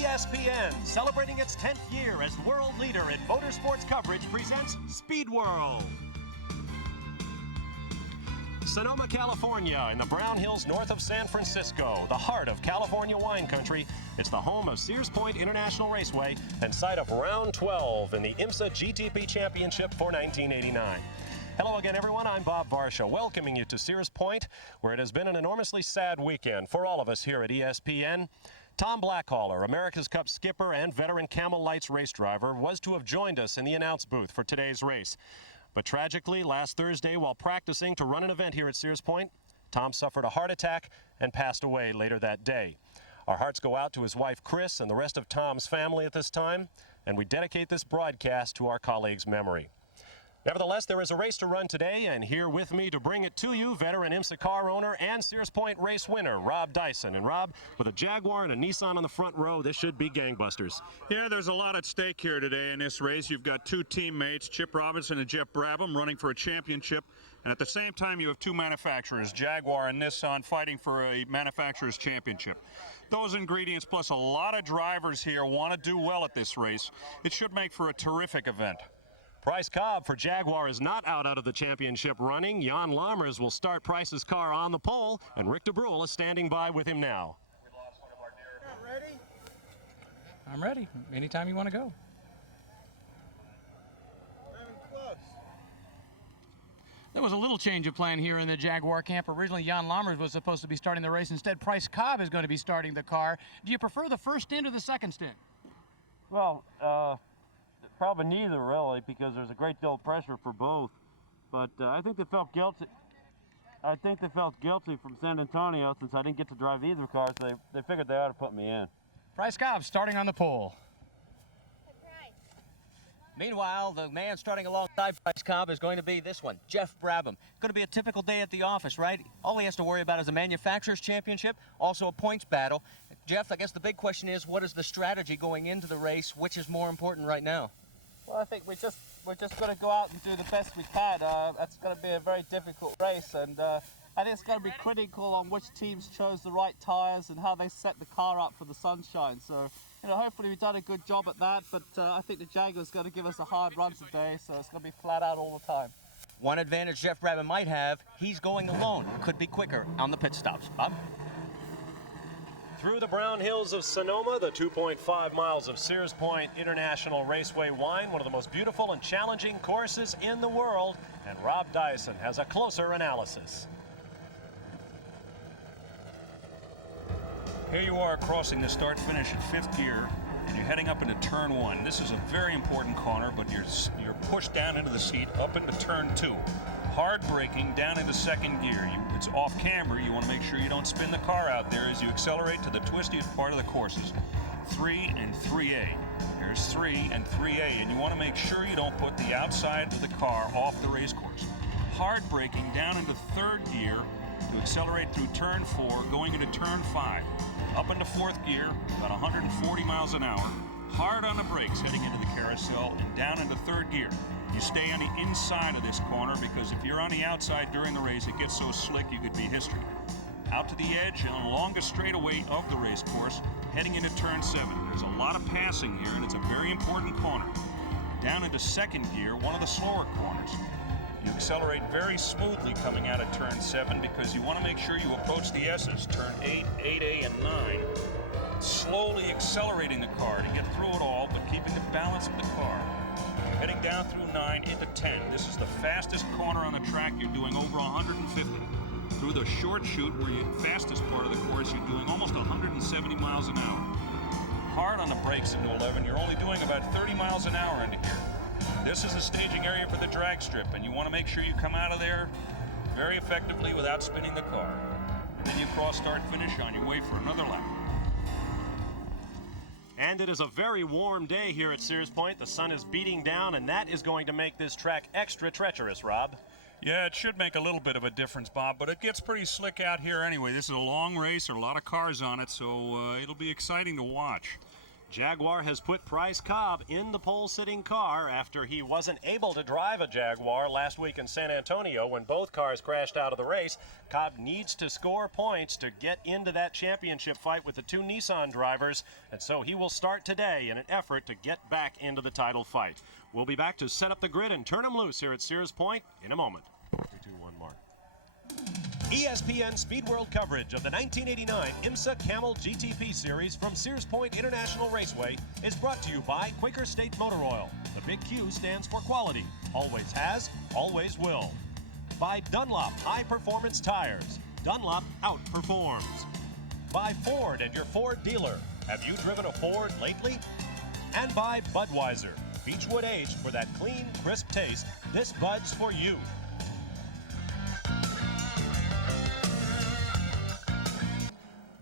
ESPN, celebrating its 10th year as world leader in motorsports coverage, presents Speed World. Sonoma, California, in the Brown Hills north of San Francisco, the heart of California wine country. It's the home of Sears Point International Raceway and site of round 12 in the IMSA GTP Championship for 1989. Hello again, everyone. I'm Bob Varsha, welcoming you to Sears Point, where it has been an enormously sad weekend for all of us here at ESPN. Tom Blackhaller, America's Cup skipper and veteran Camel Lights race driver, was to have joined us in the announce booth for today's race. But tragically, last Thursday, while practicing to run an event here at Sears Point, Tom suffered a heart attack and passed away later that day. Our hearts go out to his wife, Chris, and the rest of Tom's family at this time, and we dedicate this broadcast to our colleague's memory. Nevertheless, there is a race to run today, and here with me to bring it to you, veteran IMSA car owner and Sears Point race winner, Rob Dyson. And Rob, with a Jaguar and a Nissan on the front row, this should be gangbusters. Yeah, there's a lot at stake here today in this race. You've got two teammates, Chip Robinson and Jeff Brabham, running for a championship. And at the same time, you have two manufacturers, Jaguar and Nissan, fighting for a manufacturer's championship. Those ingredients, plus a lot of drivers here, want to do well at this race. It should make for a terrific event. Price COBB for Jaguar is not out of the championship running. Jan Lammers will start Price's car on the pole, and Rick DEBRUHL is standing by with him now. We lost one of our dear. Ready? I'm ready. Anytime you want to go. There was a little change of plan here in the Jaguar camp. Originally, Jan Lammers was supposed to be starting the race. Instead, Price COBB is going to be starting the car. Do you prefer the first stint or the second stint? Well, probably neither, really, because there's a great deal of pressure for both. But I think they felt guilty. I think they felt guilty from San Antonio since I didn't get to drive either car, so they figured they ought to put me in. Price COBB starting on the pole. Meanwhile, the man starting alongside Price COBB is going to be this one, Jeff Brabham. Going to be a typical day at the office, right? All he has to worry about is a manufacturer's championship, also a points battle. Jeff, I guess the big question is, what is the strategy going into the race? Which is more important right now? Well, I think we're just going to go out and do the best we can. That's going to be a very difficult race, and I think it's going to be critical on which teams chose the right tyres and how they set the car up for the sunshine. So, you know, hopefully we've done a good job at that, but I think the Jaguar's going to give us a hard run today, so it's going to be flat out all the time. One advantage Jeff Brabham might have, he's going alone. Could be quicker on the pit stops. Bob? Through the Brown Hills of Sonoma, the 2.5 miles of Sears Point International Raceway wine, one of the most beautiful and challenging courses in the world, and Rob Dyson has a closer analysis. Here you are crossing the start-finish in fifth gear, and you're heading up into turn one. This is a very important corner, but you're pushed down into the seat, up into turn two. Hard braking down into second gear. It's off camber. You want to make sure you don't spin the car out there as you accelerate to the twistiest part of the courses. 3 and 3A. There's 3 and 3A, and you want to make sure you don't put the outside of the car off the race course. Hard braking down into third gear to accelerate through turn 4, going into turn 5. Up into fourth gear, about 140 miles an hour. Hard on the brakes heading into the carousel and down into third gear. You stay on the inside of this corner because if you're on the outside during the race, it gets so slick you could be history. Out to the edge on the longest straightaway of the race course, heading into turn 7. There's a lot of passing here, and it's a very important corner. Down into second gear, one of the slower corners. You accelerate very smoothly coming out of turn 7 because you want to make sure you approach the S's, turn 8, 8A, and 9. Slowly accelerating the car to get through it all, but keeping the balance of the car. Heading down through 9 into 10. This is the fastest corner on the track. You're doing over 150. Through the short chute, where you're the fastest part of the course, you're doing almost 170 miles an hour. Hard on the brakes into 11. You're only doing about 30 miles an hour into here. This is the staging area for the drag strip, and you want to make sure you come out of there very effectively without spinning the car. And then you cross start finish on your way for another lap. And it is a very warm day here at Sears Point. The sun is beating down, and that is going to make this track extra treacherous, Rob. Yeah, it should make a little bit of a difference, Bob, but it gets pretty slick out here anyway. This is a long race. There are a lot of cars on it, so it'll be exciting to watch. Jaguar has put Price Cobb in the pole-sitting car after he wasn't able to drive a Jaguar last week in San Antonio when both cars crashed out of the race. Cobb needs to score points to get into that championship fight with the two Nissan drivers, and so he will start today in an effort to get back into the title fight. We'll be back to set up the grid and turn them loose here at Sears Point in a moment. 3, 2, 1, mark. ESPN Speed World coverage of the 1989 IMSA CAMEL GTP Series from Sears Point International Raceway is brought to you by Quaker State Motor Oil. The big Q stands for quality. Always has, always will. By Dunlop High Performance Tires. Dunlop outperforms. By Ford and your Ford dealer. Have you driven a Ford lately? And by Budweiser. Beechwood aged for that clean, crisp taste. This Bud's for you.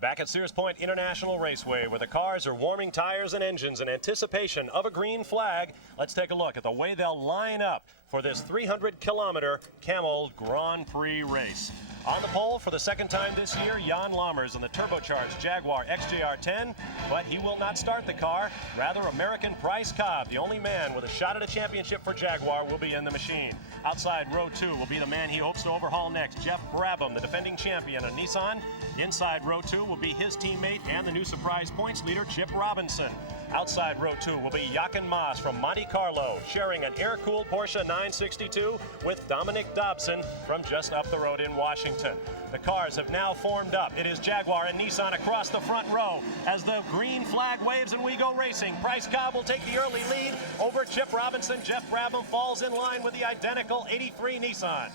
Back at Sears Point International Raceway, where the cars are warming tires and engines in anticipation of a green flag, let's take a look at the way they'll line up for this 300-kilometer CAMEL Grand Prix race. On the pole for the second time this year, Jan Lammers in the turbocharged Jaguar XJR10, but he will not start the car. Rather, American Price Cobb, the only man with a shot at a championship for Jaguar, will be in the machine. Outside row 2 will be the man he hopes to overhaul next, Jeff Brabham, the defending champion of Nissan. Inside row 2 will be his teammate and the new surprise points leader, Chip Robinson. Outside row 2 will be Jochen Maas from Monte Carlo, sharing an air-cooled Porsche 962 with Dominic Dobson from just up the road in Washington. The cars have now formed up. It is Jaguar and Nissan across the front row. As the green flag waves and we go racing, Price Cobb will take the early lead over Chip Robinson. Jeff Brabham falls in line with the identical 83 Nissan.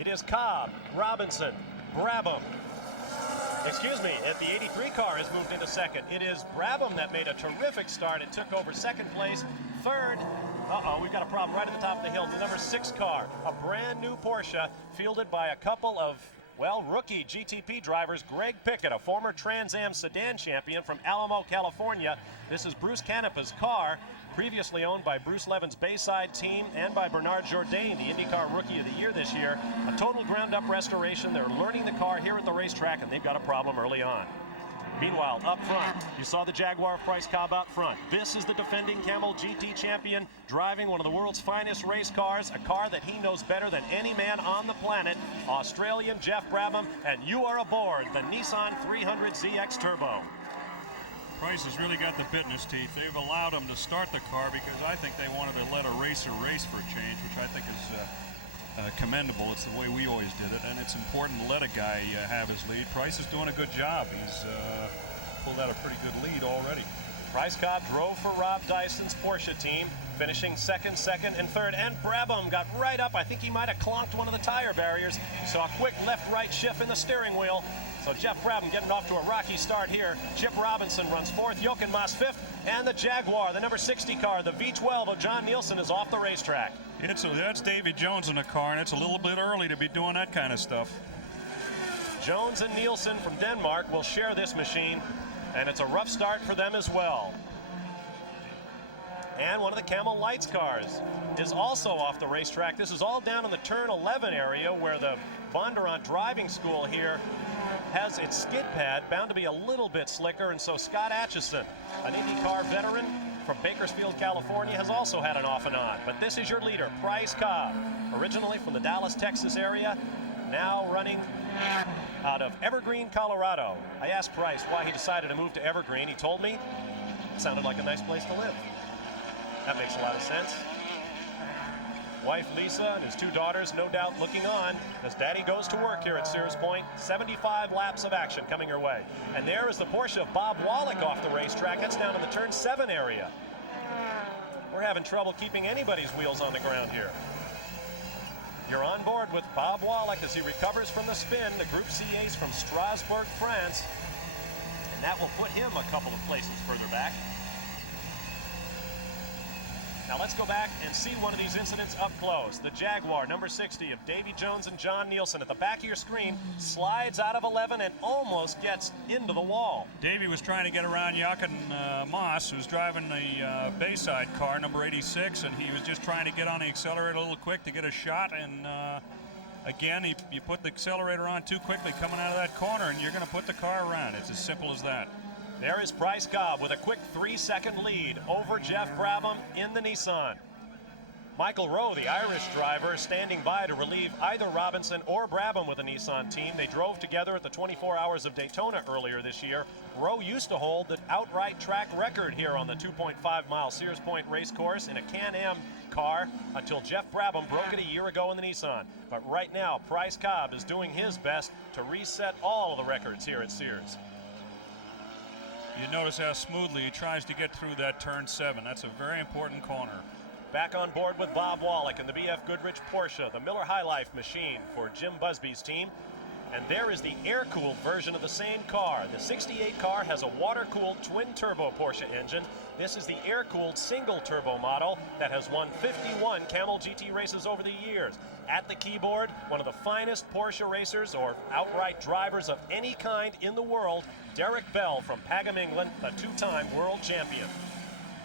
It is Cobb, Robinson, Brabham. Excuse me, the 83 car has moved into second. It is Brabham that made a terrific start and took over second place. Third, we've got a problem right at the top of the hill. The number 6 car, a brand new Porsche, fielded by a couple of, well, rookie GTP drivers. Greg Pickett, a former Trans Am sedan champion from Alamo, California. This is Bruce Canepa's car, previously owned by Bruce Levin's Bayside team and by Bernard Jourdain, the IndyCar Rookie of the Year this year. A total ground-up restoration. They're learning the car here at the racetrack, and they've got a problem early on. Meanwhile, up front, you saw the Jaguar of Price Cobb out front. This is the defending CAMEL GT champion, driving one of the world's finest race cars, a car that he knows better than any man on the planet, Australian Jeff Brabham, and you are aboard the Nissan 300ZX Turbo. Price has really got the bit in his teeth. They've allowed him to start the car because I think they wanted to let a racer race for a change, which I think is commendable. It's the way we always did it, and it's important to let a guy have his lead. Price is doing a good job. He's pulled out a pretty good lead already. Price Cobb drove for Rob Dyson's Porsche team, finishing second, and third. And Brabham got right up. I think he might have clonked one of the tire barriers. Saw a quick left-right shift in the steering wheel. So Jeff Brabham getting off to a rocky start here. Chip Robinson runs fourth, Jochen Maas fifth, and the Jaguar, the number 60 car, the V12 of John Nielsen, is off the racetrack. That's Davy Jones in the car, and it's a little bit early to be doing that kind of stuff. Jones and Nielsen from Denmark will share this machine, and it's a rough start for them as well. And one of the CAMEL Lights cars is also off the racetrack. This is all down in the turn 11 area where the Bondurant driving school here has its skid pad, bound to be a little bit slicker, and so Scott Atchison, an IndyCar veteran from Bakersfield, California, has also had an off and on. But this is your leader, Price Cobb, originally from the Dallas, Texas area, now running out of Evergreen, Colorado. I asked Price why he decided to move to Evergreen. He told me it sounded like a nice place to live. That makes a lot of sense. Wife Lisa and his 2 daughters no doubt looking on as Daddy goes to work here at Sears Point. 75 laps of action coming your way. And there is the Porsche of Bob Wallach off the racetrack. That's down in the turn 7 area. We're having trouble keeping anybody's wheels on the ground here. You're on board with Bob Wallach as he recovers from the spin, the Group C ace from Strasbourg, France. And that will put him a couple of places further back. Now let's go back and see one of these incidents up close. The Jaguar, number 60 of Davy Jones and John Nielsen, at the back of your screen, slides out of 11 and almost gets into the wall. Davy was trying to get around Jochen Maas, who's driving the Bayside car, number 86, and he was just trying to get on the accelerator a little quick to get a shot, and again, you put the accelerator on too quickly coming out of that corner, and you're going to put the car around. It's as simple as that. There is Bryce Cobb with a quick 3-second lead over Jeff Brabham in the Nissan. Michael Rowe, the Irish driver, standing by to relieve either Robinson or Brabham with the Nissan team. They drove together at the 24 Hours of Daytona earlier this year. Rowe used to hold the outright track record here on the 2.5-mile Sears Point race course in a Can-Am car until Jeff Brabham broke it a year ago in the Nissan. But right now, Bryce Cobb is doing his best to reset all of the records here at Sears. You notice how smoothly he tries to get through that turn 7. That's a very important corner. Back on board with Bob Wallach and the BF Goodrich Porsche, the Miller High Life machine for Jim Busby's team. And there is the air-cooled version of the same car. The 68 car has a water-cooled twin-turbo Porsche engine. This is the air-cooled single-turbo model that has won 51 Camel GT races over the years. At the keyboard, one of the finest Porsche racers or outright drivers of any kind in the world, Derek Bell from Pagham, England, the two-time world champion.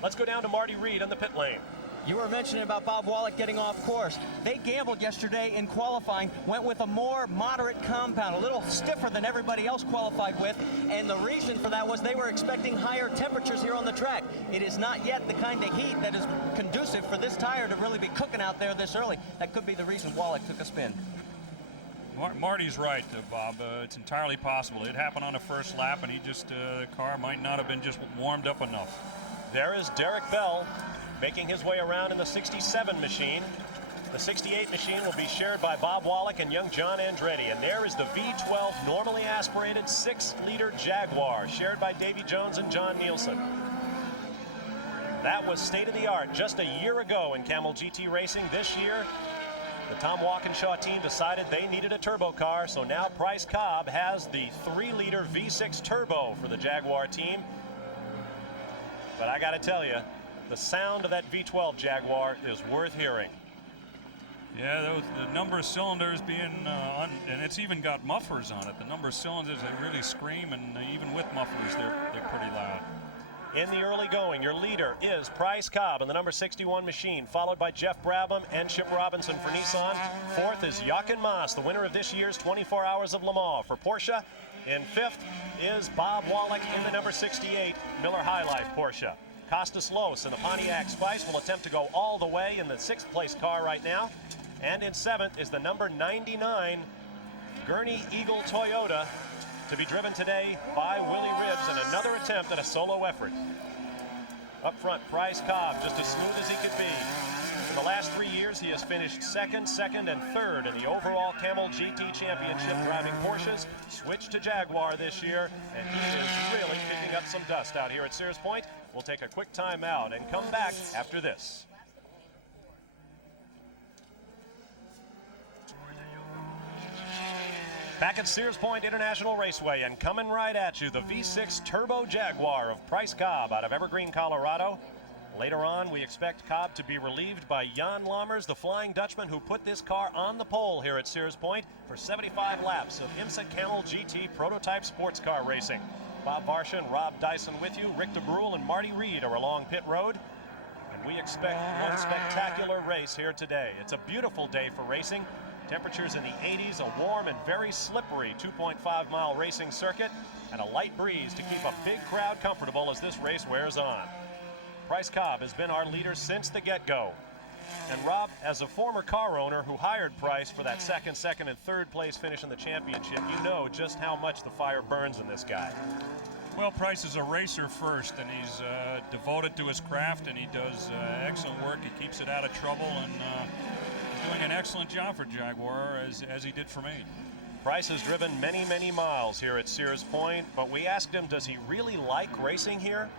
Let's go down to Marty Reed on the pit lane. You were mentioning about Bob Wallach getting off course. They gambled yesterday in qualifying, went with a more moderate compound, a little stiffer than everybody else qualified with, and the reason for that was they were expecting higher temperatures here on the track. It is not yet the kind of heat that is conducive for this tire to really be cooking out there this early. That could be the reason Wallach took a spin. Marty's right, Bob. It's entirely possible. It happened on the first lap, and the car might not have been just warmed up enough. There is Derek Bell making his way around in the 67 machine. The 68 machine will be shared by Bob Wallach and young John Andretti. And there is the V12 normally aspirated 6-liter Jaguar shared by Davy Jones and John Nielsen. That was state-of-the-art just a year ago in Camel GT racing. This year, the Tom Walkinshaw team decided they needed a turbo car, so now Bryce Cobb has the 3-liter V6 turbo for the Jaguar team. But I gotta tell you, the sound of that V12 Jaguar is worth hearing. Yeah, the number of cylinders being, and it's even got mufflers on it. The number of cylinders, they really scream, and even with mufflers, they're pretty loud. In the early going, your leader is Bryce Cobb in the number 61 machine, followed by Jeff Brabham and Chip Robinson for Nissan. Fourth is Jochen Mass, the winner of this year's 24 Hours of Le Mans for Porsche. In fifth is Bob Wallach in the number 68 Miller High Life Porsche. Costas Los in the Pontiac Spice will attempt to go all the way in the 6th place car right now. And in 7th is the number 99 Gurney Eagle Toyota to be driven today by Willie Ribbs in another attempt at a solo effort. Up front, Bryce Cobb, just as smooth as he could be. In the last 3 years, he has finished second, and third in the overall Camel GT Championship driving Porsches. Switched to Jaguar this year, and he is really kicking up some dust out here at Sears Point. We'll take a quick time out and come back after this. Back at Sears Point International Raceway and coming right at you, the V6 Turbo Jaguar of Bryce Cobb out of Evergreen, Colorado. Later on, we expect Cobb to be relieved by Jan Lammers, the Flying Dutchman who put this car on the pole here at Sears Point for 75 laps of IMSA Camel GT prototype sports car racing. Bob Varsha and Rob Dyson with you. Rick DeBruhl and Marty Reed are along pit road. And we expect one spectacular race here today. It's a beautiful day for racing. Temperatures in the 80s, a warm and very slippery 2.5-mile racing circuit, and a light breeze to keep a big crowd comfortable as this race wears on. Bryce Cobb has been our leader since the get-go. And Rob, as a former car owner who hired Bryce for that second, and third place finish in the championship, you know just how much the fire burns in this guy. Well, Bryce is a racer first, and he's devoted to his craft, and he does excellent work. He keeps it out of trouble, and he's doing an excellent job for Jaguar, as he did for me. Bryce has driven many, many miles here at Sears Point, but we asked him, does he really like racing here?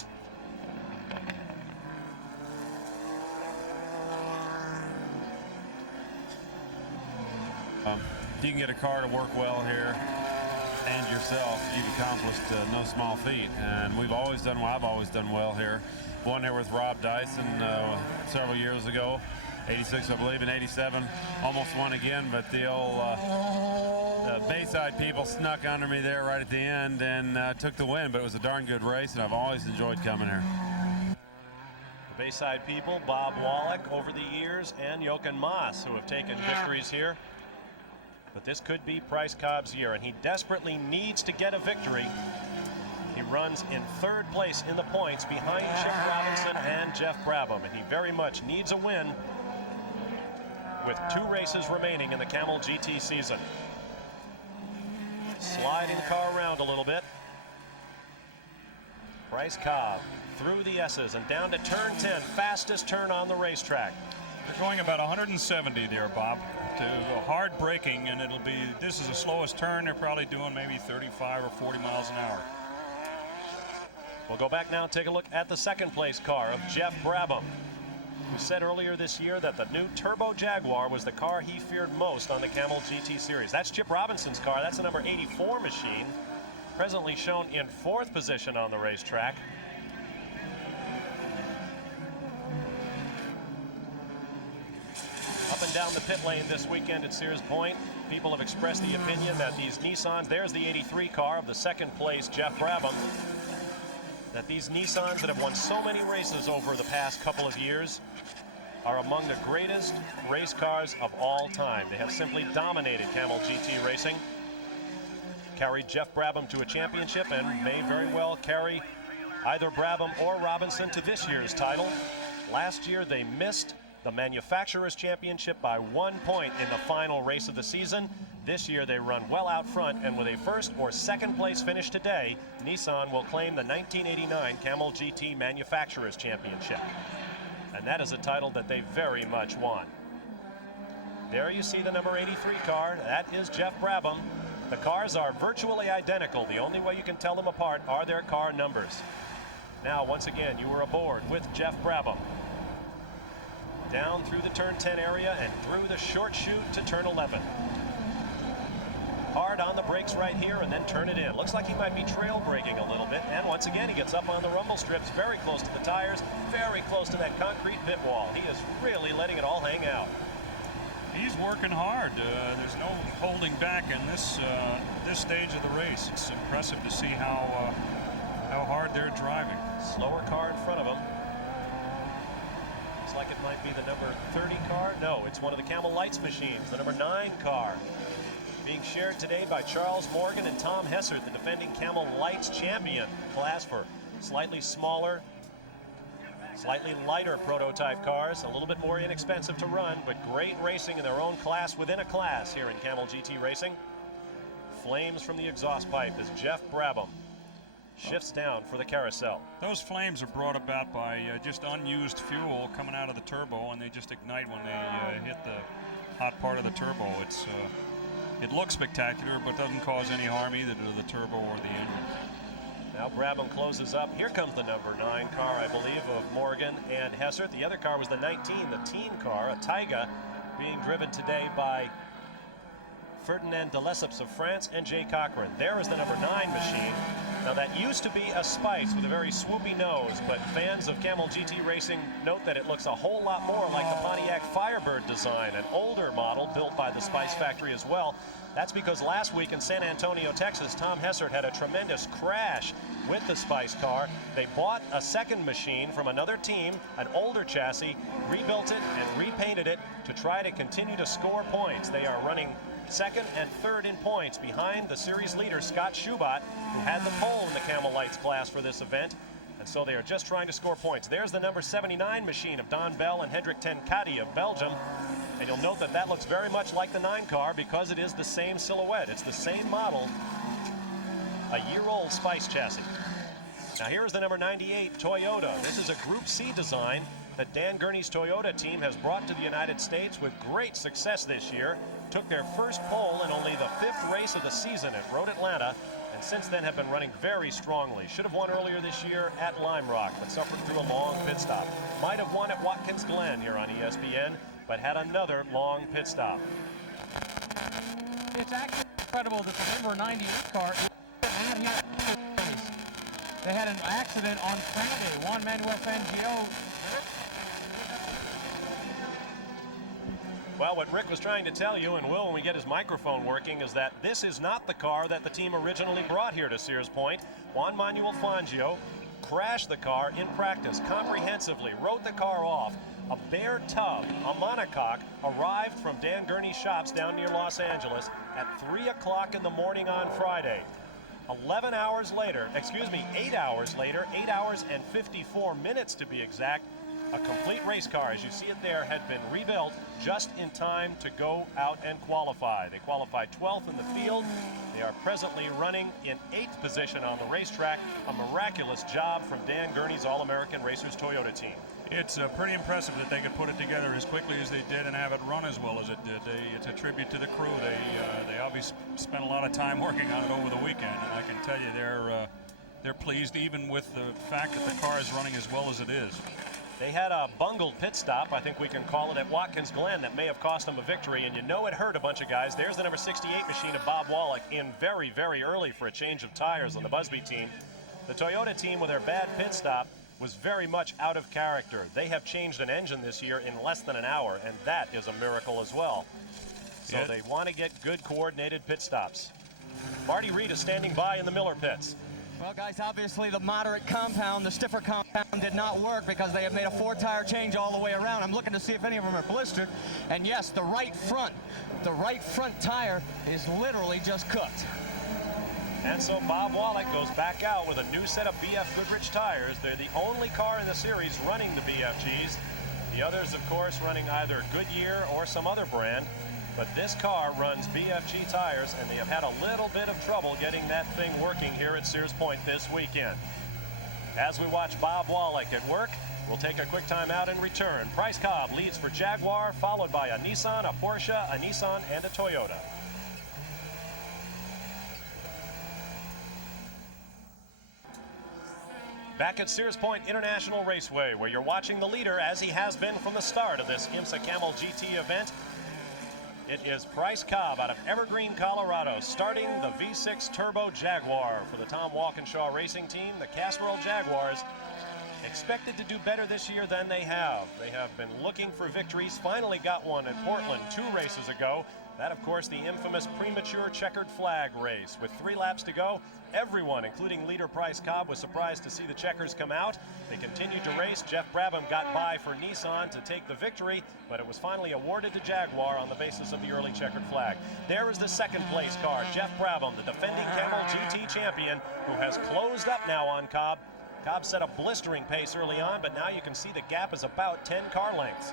You can get a car to work well here, and yourself, you've accomplished no small feat. And I've always done well here. Won there with Rob Dyson several years ago, 86 I believe, and 87 almost won again, but the old Bayside people snuck under me there right at the end and took the win, but it was a darn good race, and I've always enjoyed coming here. The Bayside people, Bob Wallach over the years, and Jochen Mass, who have taken victories here. But this could be Bryce Cobb's year, and he desperately needs to get a victory He runs in third place in the points behind Chip Robinson and Jeff Brabham, and he very much needs a win with 2 races remaining in the Camel GT season. Sliding the car around a little bit. Bryce Cobb through the S's and down to turn 10, fastest turn on the racetrack. They're going about 170 there, Bob, to hard braking, and this is the slowest turn. They're probably doing maybe 35 or 40 miles an hour. We'll go back now and take a look at the second place car of Jeff Brabham, who said earlier this year that the new Turbo Jaguar was the car he feared most on the Camel GT Series. That's Chip Robinson's car. That's the number 84 machine, presently shown in 4th position on the racetrack. Up and down the pit lane this weekend at Sears Point, people have expressed the opinion that these Nissans, there's the 83 car of the second place Jeff Brabham, that these Nissans that have won so many races over the past couple of years are among the greatest race cars of all time. They have simply dominated Camel GT racing, carried Jeff Brabham to a championship, and may very well carry either Brabham or Robinson to this year's title. Last year they missed the Manufacturers' Championship by 1 point in the final race of the season. This year they run well out front, and with a first or second place finish today, Nissan will claim the 1989 Camel GT Manufacturers' Championship. And that is a title that they very much want. There you see the number 83 car. That is Jeff Brabham. The cars are virtually identical. The only way you can tell them apart are their car numbers. Now, once again, you were aboard with Jeff Brabham. Down through the turn 10 area and through the short chute to turn 11. Hard on the brakes right here and then turn it in. Looks like he might be trail braking a little bit. And once again, he gets up on the rumble strips, very close to the tires, very close to that concrete pit wall. He is really letting it all hang out. He's working hard. There's no holding back in this stage of the race. It's impressive to see how hard they're driving. Slower car in front of him. Looks like it might be the number 30 car. No, it's one of the Camel Lights machines, the number 9 car. Being shared today by Charles Morgan and Tom Hessert, the defending Camel Lights champion. Class for slightly smaller, slightly lighter prototype cars, a little bit more inexpensive to run, but great racing in their own class within a class here in Camel GT Racing. Flames from the exhaust pipe as Jeff Brabham shifts down for the carousel. Those flames are brought about by just unused fuel coming out of the turbo, and they just ignite when they hit the hot part of the turbo. It looks spectacular, but doesn't cause any harm either to the turbo or the engine. Now Brabham closes up. Here comes the number 9 car, I believe, of Morgan and Hessert. The other car was the 19, the teen car, a Taiga, being driven today by Ferdinand de Lesseps of France and Jay Cochran. There is the number 9 machine. Now that used to be a Spice with a very swoopy nose, but fans of Camel GT Racing note that it looks a whole lot more like the Pontiac Firebird design, an older model built by the Spice factory as well. That's because last week in San Antonio, Texas, Tom Hessert had a tremendous crash with the Spice car. They bought a second machine from another team, an older chassis, rebuilt it and repainted it to try to continue to score points. They are running second and third in points behind the series leader, Scott Schubot, who had the pole in the Camel Lights class for this event. And so they are just trying to score points. There's the number 79 machine of Don Bell and Hendrik ten Kade of Belgium. And you'll note that that looks very much like the 9 car because it is the same silhouette. It's the same model, a year-old Spice chassis. Now here is the number 98 Toyota. This is a Group C design that Dan Gurney's Toyota team has brought to the United States with great success this year. Took their first pole in only the 5th race of the season at Road Atlanta, and since then have been running very strongly. Should have won earlier this year at Lime Rock, but suffered through a long pit stop. Might have won at Watkins Glen here on ESPN, but had another long pit stop. It's actually incredible that the number 98 car had here. They had an accident on Friday. Juan Manuel Fangio. Well, what Rick was trying to tell you, and will when we get his microphone working, is that this is not the car that the team originally brought here to Sears Point. Juan Manuel Fangio crashed the car in practice comprehensively, wrote the car off. A bare tub, a monocoque, arrived from Dan Gurney's shops down near Los Angeles at 3 o'clock in the morning on Friday. 8 hours later, 8 hours and 54 minutes to be exact, a complete race car, as you see it there, had been rebuilt just in time to go out and qualify. They qualified 12th in the field. They are presently running in 8th position on the racetrack. A miraculous job from Dan Gurney's All-American Racers Toyota team. It's pretty impressive that they could put it together as quickly as they did and have it run as well as it did. It's a tribute to the crew. They obviously spent a lot of time working on it over the weekend, and I can tell you they're pleased even with the fact that the car is running as well as it is. They had a bungled pit stop, I think we can call it, at Watkins Glen that may have cost them a victory, and you know it hurt a bunch of guys. There's the number 68 machine of Bob Wallach in very, very early for a change of tires on the Busby team. The Toyota team, with their bad pit stop, was very much out of character. They have changed an engine this year in less than an hour, and that is a miracle as well. So Yeah. they want to get good coordinated pit stops. Marty Reed is standing by in the Miller pits. Well, guys, obviously the moderate compound, the stiffer compound did not work because they have made a 4-tire change all the way around. I'm looking to see if any of them are blistered. And yes, the right front tire is literally just cooked. And so Bob Wallach goes back out with a new set of BF Goodrich tires. They're the only car in the series running the BFGs. The others, of course, running either Goodyear or some other brand. But this car runs BFG tires, and they have had a little bit of trouble getting that thing working here at Sears Point this weekend. As we watch Bob Wallach at work, we'll take a quick time out and return. Price Cobb leads for Jaguar, followed by a Nissan, a Porsche, a Nissan, and a Toyota. Back at Sears Point International Raceway, where you're watching the leader, as he has been from the start of this IMSA Camel GT event. It is Price Cobb out of Evergreen, Colorado, starting the V6 Turbo Jaguar for the Tom Walkinshaw Racing Team. The Casserole Jaguars expected to do better this year than they have. They have been looking for victories, finally got one in Portland 2 races ago. That, of course, the infamous premature checkered flag race. With 3 laps to go, everyone, including leader Price Cobb, was surprised to see the checkers come out. They continued to race. Jeff Brabham got by for Nissan to take the victory, but it was finally awarded to Jaguar on the basis of the early checkered flag. There is the second place car, Jeff Brabham, the defending Camel GT champion, who has closed up now on Cobb. Cobb set a blistering pace early on, but now you can see the gap is about 10 car lengths.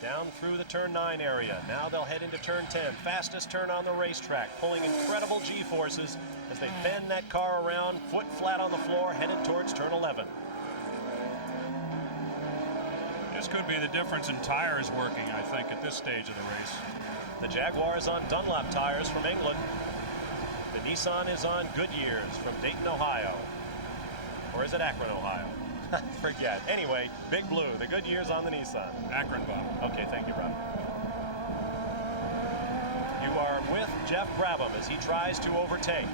Down through the turn 9 area. Now they'll head into turn 10. Fastest turn on the racetrack, pulling incredible G-forces as they bend that car around, foot flat on the floor, headed towards turn 11. This could be the difference in tires working, I think, at this stage of the race. The Jaguar is on Dunlop tires from England. The Nissan is on Goodyears from Dayton, Ohio. Or is it Akron, Ohio? Forget. Anyway, Big Blue, the Goodyears on the Nissan. Akron, Bob. Okay, thank you, Rob. You are with Jeff Brabham as he tries to overtake.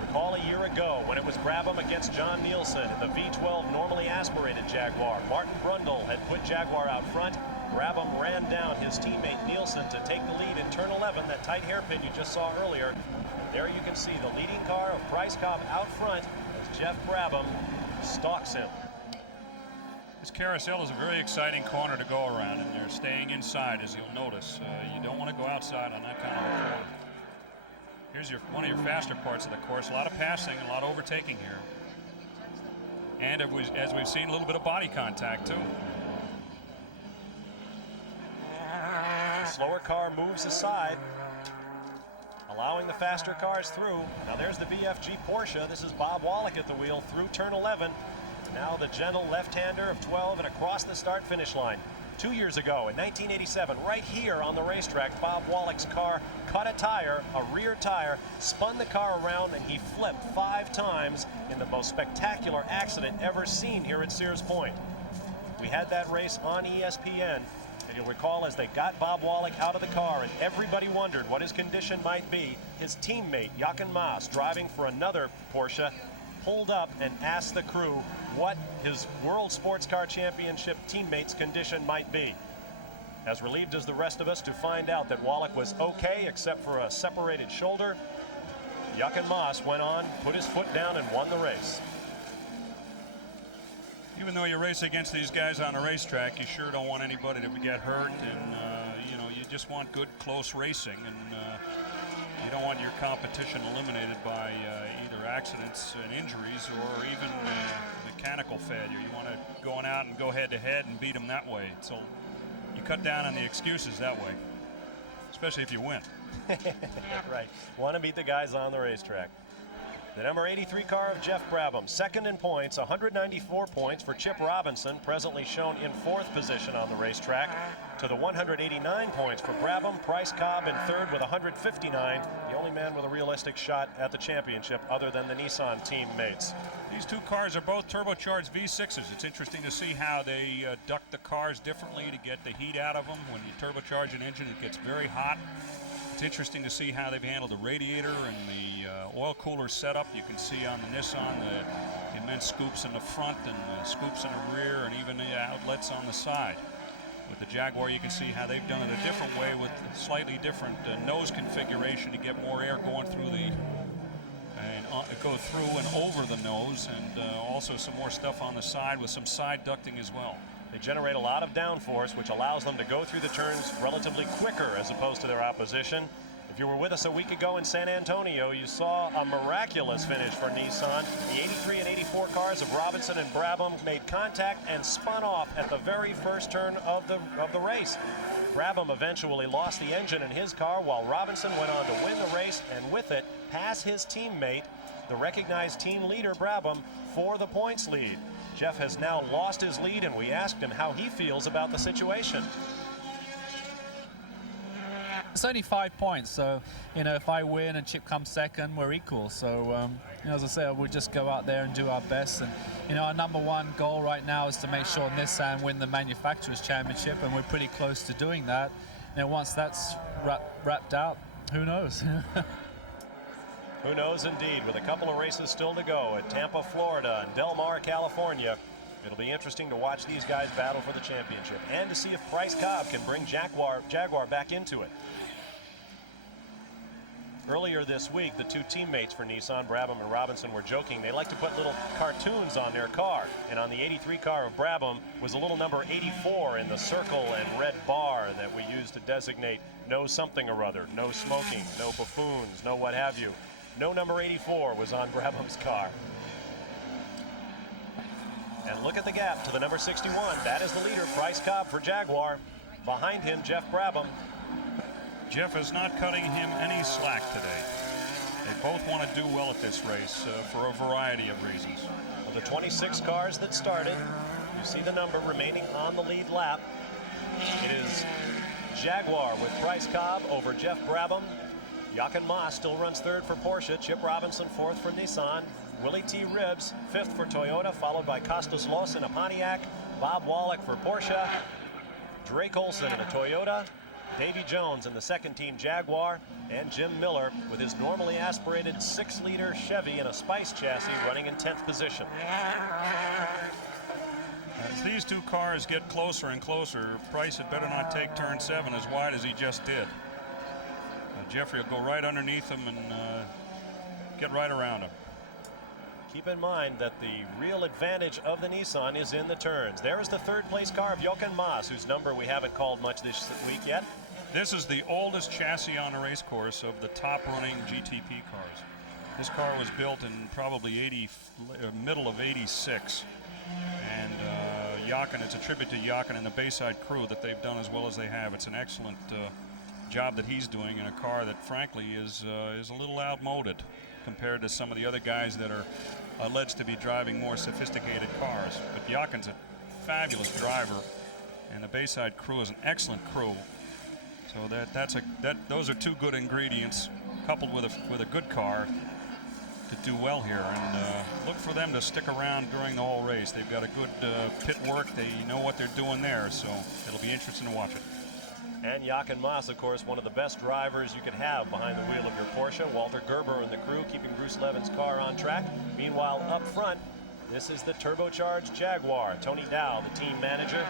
Recall a year ago when it was Brabham against John Nielsen in the V12 normally aspirated Jaguar. Martin Brundle had put Jaguar out front. Brabham ran down his teammate Nielsen to take the lead in turn 11, that tight hairpin you just saw earlier. There you can see the leading car of Price Cobb out front as Jeff Brabham stalks him. This carousel is a very exciting corner to go around, and you're staying inside, as you'll notice. You don't want to go outside on that kind of a corner. Here's one of your faster parts of the course. A lot of passing, a lot of overtaking here. And as we've seen, a little bit of body contact, too. The slower car moves aside, allowing the faster cars through. Now there's the BFG Porsche. This is Bob Wallach at the wheel through turn 11. Now the gentle left-hander of 12 and across the start-finish line. 2 years ago in 1987, right here on the racetrack, Bob Wallach's car caught a tire, a rear tire, spun the car around, and he flipped 5 times in the most spectacular accident ever seen here at Sears Point. We had that race on ESPN. And you'll recall as they got Bob Wallach out of the car and everybody wondered what his condition might be, his teammate Jochen Maas, driving for another Porsche, pulled up and asked the crew what his World Sports Car Championship teammate's condition might be. As relieved as the rest of us to find out that Wallach was okay except for a separated shoulder, Jochen Maas went on, put his foot down, and won the race. Even though you race against these guys on a racetrack, you sure don't want anybody to get hurt, and you just want good, close racing, and you don't want your competition eliminated by either accidents and injuries or even mechanical failure. You want to go out and go head-to-head and beat them that way. So you cut down on the excuses that way, especially if you win. Right. Want to beat the guys on the racetrack. The number 83 car of Jeff Brabham, second in points, 194 points for Chip Robinson, presently shown in fourth position on the racetrack, to the 189 points for Brabham. Price Cobb in third with 159, the only man with a realistic shot at the championship other than the Nissan teammates. These two cars are both turbocharged V6s. It's interesting to see how they duct the cars differently to get the heat out of them. When you turbocharge an engine, it gets very hot. It's interesting to see how they've handled the radiator and the oil cooler setup. You can see on the Nissan the immense scoops in the front and the scoops in the rear and even the outlets on the side. With the Jaguar, you can see how they've done it a different way with a slightly different nose configuration to get more air going through the go through and over the nose, and also some more stuff on the side with some side ducting as well. They generate a lot of downforce, which allows them to go through the turns relatively quicker as opposed to their opposition. If you were with us a week ago in San Antonio, you saw a miraculous finish for Nissan. The 83 and 84 cars of Robinson and Brabham made contact and spun off at the very first turn of the race. Brabham eventually lost the engine in his car while Robinson went on to win the race and with it pass his teammate, the recognized team leader Brabham, for the points lead. Jeff has now lost his lead, and we asked him how he feels about the situation. It's only 5 points, so if I win and Chip comes second, we're equal. So as I say, we'll just go out there and do our best. And our number one goal right now is to make sure Nissan win the Manufacturers Championship, and we're pretty close to doing that. Once that's wrapped out, who knows? Who knows indeed, with a couple of races still to go at Tampa, Florida and Del Mar, California. It'll be interesting to watch these guys battle for the championship and to see if Price Cobb can bring Jaguar back into it. Earlier this week, the two teammates for Nissan, Brabham and Robinson, were joking they like to put little cartoons on their car. And on the 83 car of Brabham was a little number 84 in the circle and red bar that we use to designate no something or other, no smoking, no buffoons, no what have you. No number 84 was on Brabham's car. And look at the gap to the number 61. That is the leader, Price Cobb for Jaguar. Behind him, Jeff Brabham. Jeff is not cutting him any slack today. They both want to do well at this race for a variety of reasons. Of the 26 cars that started, you see the number remaining on the lead lap. It is Jaguar with Price Cobb over Jeff Brabham. Jochen Maas still runs third for Porsche. Chip Robinson fourth for Nissan. Willie T. Ribbs fifth for Toyota, followed by Costas Loss in a Pontiac. Bob Wallach for Porsche. Drake Olson in a Toyota. Davy Jones in the second team Jaguar. And Jim Miller with his normally aspirated 6-liter Chevy in a Spice chassis running in 10th position. As these two cars get closer and closer, Price had better not take turn 7 as wide as he just did. Jeffrey will go right underneath him and get right around him. Keep in mind that the real advantage of the Nissan is in the turns. There is the third place car of Jochen Maas, whose number we haven't called much this week yet. This is the oldest chassis on a race course of the top running GTP cars. This car was built in probably middle of 86. And Jochen, it's a tribute to Jochen and the Bayside crew that they've done as well as they have. It's an excellent job that he's doing in a car that frankly is a little outmoded compared to some of the other guys that are alleged to be driving more sophisticated cars. But Jochen's a fabulous driver, and the Bayside crew is an excellent crew. So those are two good ingredients coupled with a good car to do well here, and look for them to stick around during the whole race. They've got a good pit work. They know what they're doing there, so it'll be interesting to watch it. And Jochen Maas, of course, one of the best drivers you could have behind the wheel of your Porsche. Walter Gerber and the crew keeping Bruce Levin's car on track. Meanwhile, up front, this is the turbocharged Jaguar. Tony Dow, the team manager,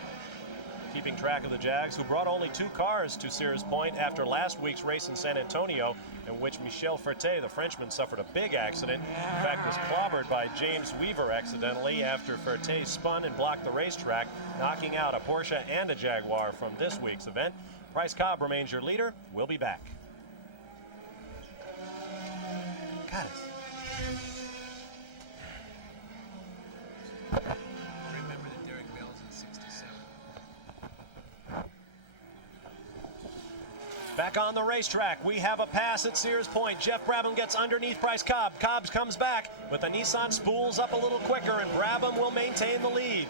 keeping track of the Jags, who brought only 2 cars to Sears Point after last week's race in San Antonio, in which Michel Ferté, the Frenchman, suffered a big accident. In fact, was clobbered by James Weaver accidentally after Ferté spun and blocked the racetrack, knocking out a Porsche and a Jaguar from this week's event. Price COBB remains your leader. We'll be back. Got it. Remember that Derek Bell's in 67. Back on the racetrack, we have a pass at Sears Point. Jeff Brabham gets underneath Price COBB. COBB comes back, but the Nissan spools up a little quicker, and Brabham will maintain the lead.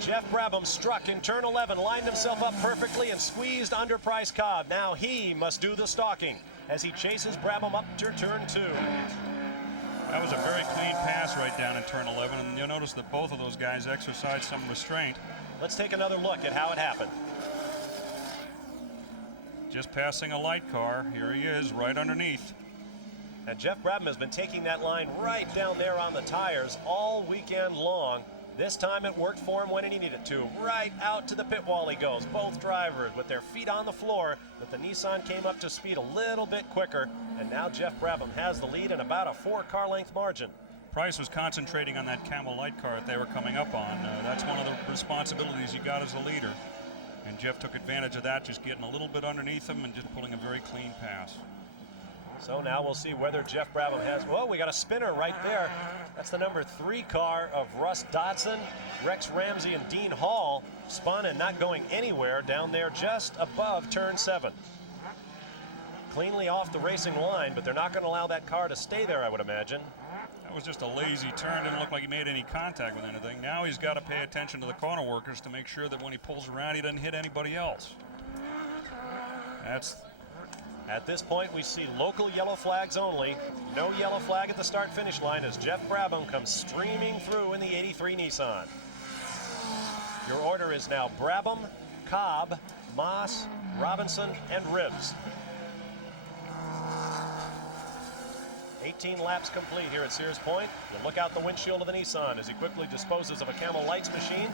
Jeff Brabham struck in turn 11, lined himself up perfectly, and squeezed under Price COBB. Now he must do the stalking as he chases Brabham up to turn 2. That was a very clean pass right down in turn 11, and you'll notice that both of those guys exercised some restraint. Let's take another look at how it happened. Just passing a light car. Here he is, right underneath. And Jeff Brabham has been taking that line right down there on the tires all weekend long. This time it worked for him when he needed to. Right out to the pit wall he goes. Both drivers with their feet on the floor, but the Nissan came up to speed a little bit quicker, and now Jeff Brabham has the lead in about a 4-car length margin. Price was concentrating on that CAMEL light car that they were coming up on. That's one of the responsibilities you got as a leader. And Jeff took advantage of that, just getting a little bit underneath him and just pulling a very clean pass. So now we'll see whether Jeff Brabham has, whoa, we got a spinner right there. That's the number 3 car of Russ Dodson, Rex Ramsey, and Dean Hall, spun and not going anywhere down there just above turn 7. Cleanly off the racing line, but they're not going to allow that car to stay there, I would imagine. That was just a lazy turn. Didn't look like he made any contact with anything. Now he's got to pay attention to the corner workers to make sure that when he pulls around, he doesn't hit anybody else. At this point, we see local yellow flags only. No yellow flag at the start-finish line as Jeff Brabham comes streaming through in the 83 Nissan. Your order is now Brabham, COBB, Moss, Robinson, and Ribbs. 18 laps complete here at Sears Point. You look out the windshield of the Nissan as he quickly disposes of a CAMEL lights machine.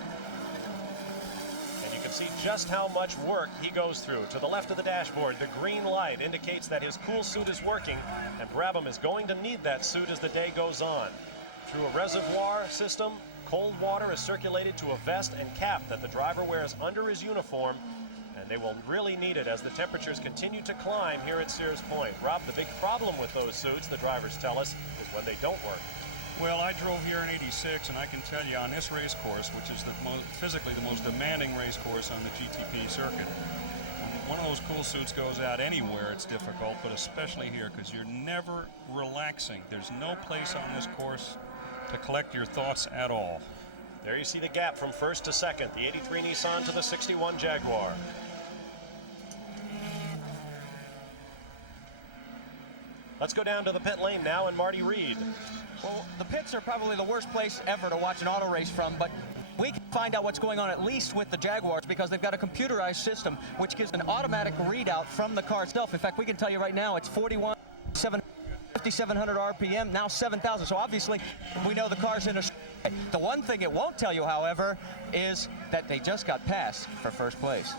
And you can see just how much work he goes through. To the left of the dashboard, the green light indicates that his cool suit is working, and Brabham is going to need that suit as the day goes on. Through a reservoir system, cold water is circulated to a vest and cap that the driver wears under his uniform, and they will really need it as the temperatures continue to climb here at Sears Point. Rob, the big problem with those suits, the drivers tell us, is when they don't work. Well, I drove here in '86, and I can tell you on this race course, which is physically the most demanding race course on the GTP circuit, when one of those cool suits goes out anywhere, it's difficult, but especially here, because you're never relaxing. There's no place on this course to collect your thoughts at all. There you see the gap from first to second, the 83 Nissan to the 61 Jaguar. Let's go down to the pit lane now and Marty Reed. Well, the pits are probably the worst place ever to watch an auto race from, but we can find out what's going on at least with the Jaguars because they've got a computerized system which gives an automatic readout from the car itself. In fact, we can tell you right now it's 5,700 RPM, now 7,000. So obviously we know the car's in a... The one thing it won't tell you, however, is that they just got passed for first place.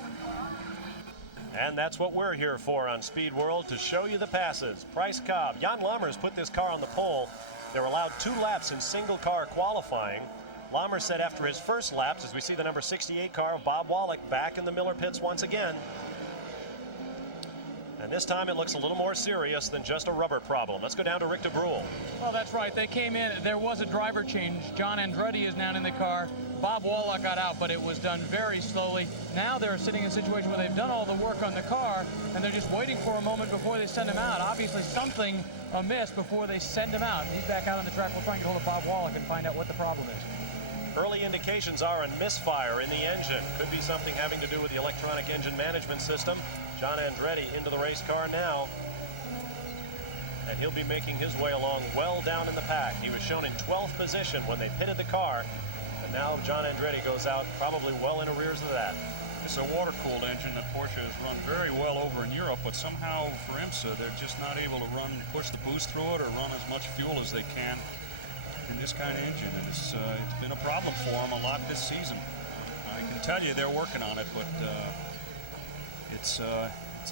And that's what we're here for on Speed World, to show you the passes. Price COBB. Jan Lammers put this car on the pole. They're allowed 2 laps in single car qualifying. Lammers said after his first laps, as we see the number 68 car of Bob Wallach back in the Miller pits once again. And this time it looks a little more serious than just a rubber problem. Let's go down to Rick DEBRUHL. Well, that's right. They came in. There was a driver change. John Andretti is now in the car. Bob Wallach got out, but it was done very slowly. Now they're sitting in a situation where they've done all the work on the car, and they're just waiting for a moment before they send him out. Obviously something amiss before they send him out. He's back out on the track. We'll try and get hold of Bob Wallach and find out what the problem is. Early indications are a misfire in the engine. Could be something having to do with the electronic engine management system. John Andretti into the race car now. And he'll be making his way along well down in the pack. He was shown in 12th position when they pitted the car. And now John Andretti goes out probably well in arrears of that. It's a water-cooled engine that Porsche has run very well over in Europe, but somehow for IMSA, they're just not able to push the boost through it or run as much fuel as they can in this kind of engine. And it's been a problem for them a lot this season. I can tell you they're working on it, but it's